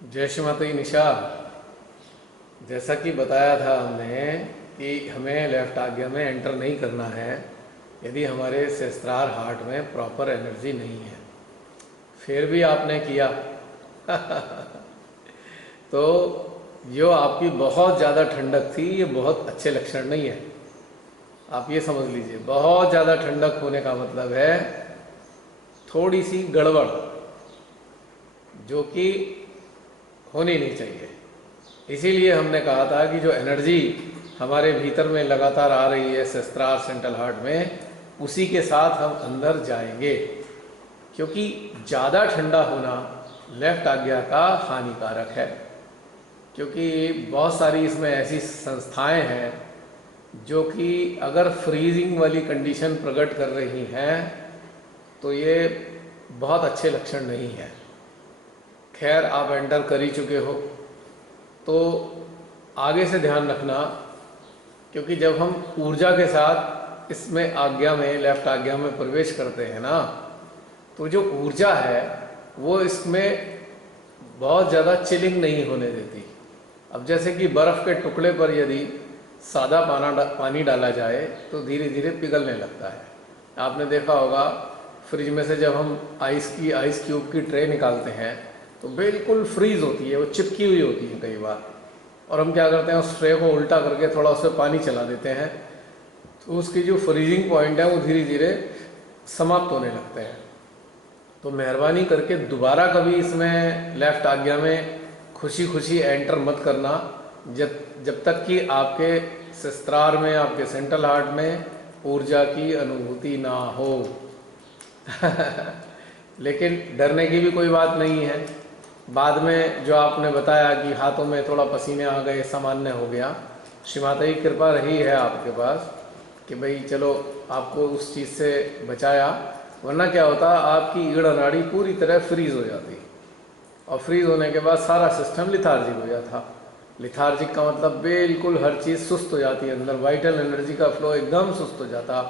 जय श्री माता की निशा, जैसा कि बताया था हमने कि हमें लेफ्ट आज्ञा में एंटर नहीं करना है यदि हमारे सहस्त्रार हार्ट में प्रॉपर एनर्जी नहीं है। फिर भी आपने किया तो जो आपकी बहुत ज़्यादा ठंडक थी, ये बहुत अच्छे लक्षण नहीं है। आप ये समझ लीजिए, बहुत ज़्यादा ठंडक होने का मतलब है थोड़ी सी गड़बड़, जो कि होनी नहीं चाहिए। इसीलिए हमने कहा था कि जो एनर्जी हमारे भीतर में लगातार आ रही है सहस्त्रार सेंट्रल हार्ट में, उसी के साथ हम अंदर जाएंगे। क्योंकि ज़्यादा ठंडा होना लेफ्ट आज्ञा का हानिकारक है, क्योंकि बहुत सारी इसमें ऐसी संस्थाएं हैं जो कि अगर फ्रीजिंग वाली कंडीशन प्रकट कर रही हैं तो ये बहुत अच्छे लक्षण नहीं है। खैर, आप एंटर कर ही चुके हो तो आगे से ध्यान रखना, क्योंकि जब हम ऊर्जा के साथ इसमें आज्ञा में, लेफ्ट आज्ञा में प्रवेश करते हैं ना, तो जो ऊर्जा है वो इसमें बहुत ज़्यादा चिलिंग नहीं होने देती। अब जैसे कि बर्फ़ के टुकड़े पर यदि सादा पानी डाला जाए तो धीरे धीरे पिघलने लगता है। आपने देखा होगा फ्रिज में से जब हम आइस क्यूब की ट्रे निकालते हैं तो बिल्कुल फ्रीज होती है, वो चिपकी हुई होती है कई बार, और हम क्या करते हैं उस ट्रे को उल्टा करके थोड़ा उसमें पानी चला देते हैं तो उसकी जो फ्रीजिंग पॉइंट है वो धीरे धीरे समाप्त होने लगते हैं। तो मेहरबानी करके दोबारा कभी इसमें लेफ्ट आज्ञा में खुशी खुशी एंटर मत करना जब तक कि आपके सहस्त्रार में, आपके सेंट्रल हार्ट में ऊर्जा की अनुभूति ना हो। लेकिन डरने की भी कोई बात नहीं है। बाद में जो आपने बताया कि हाथों में थोड़ा पसीने आ गए, सामान्य हो गया, श्री माता की कृपा रही है आपके पास कि भाई चलो आपको उस चीज़ से बचाया, वरना क्या होता आपकी ईड़ नाड़ी पूरी तरह फ्रीज हो जाती, और फ्रीज होने के बाद सारा सिस्टम लिथार्जिक हो जाता। लिथार्जिक का मतलब बिल्कुल हर चीज़ सुस्त हो जाती है, अंदर वाइटल एनर्जी का फ्लो एकदम सुस्त हो जाता।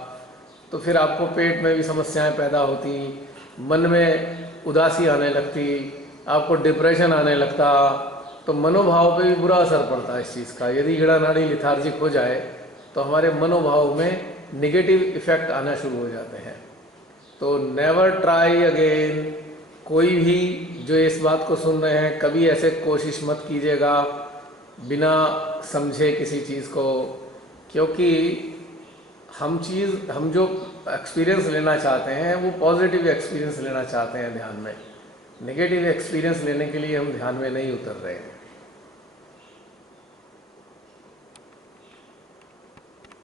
तो फिर आपको पेट में भी समस्याएं पैदा होती, मन में उदासी आने लगती, आपको डिप्रेशन आने लगता, तो मनोभाव पे भी बुरा असर पड़ता है इस चीज़ का। यदि ईड़ा नाड़ी लिथार्जिक हो जाए तो हमारे मनोभाव में निगेटिव इफ़ेक्ट आना शुरू हो जाते हैं। तो नेवर ट्राई अगेन। कोई भी जो इस बात को सुन रहे हैं, कभी ऐसे कोशिश मत कीजिएगा बिना समझे किसी चीज़ को, क्योंकि हम जो एक्सपीरियंस लेना चाहते हैं वो पॉजिटिव एक्सपीरियंस लेना चाहते हैं ध्यान में। नेगेटिव एक्सपीरियंस लेने के लिए हम ध्यान में नहीं उतर रहे हैं।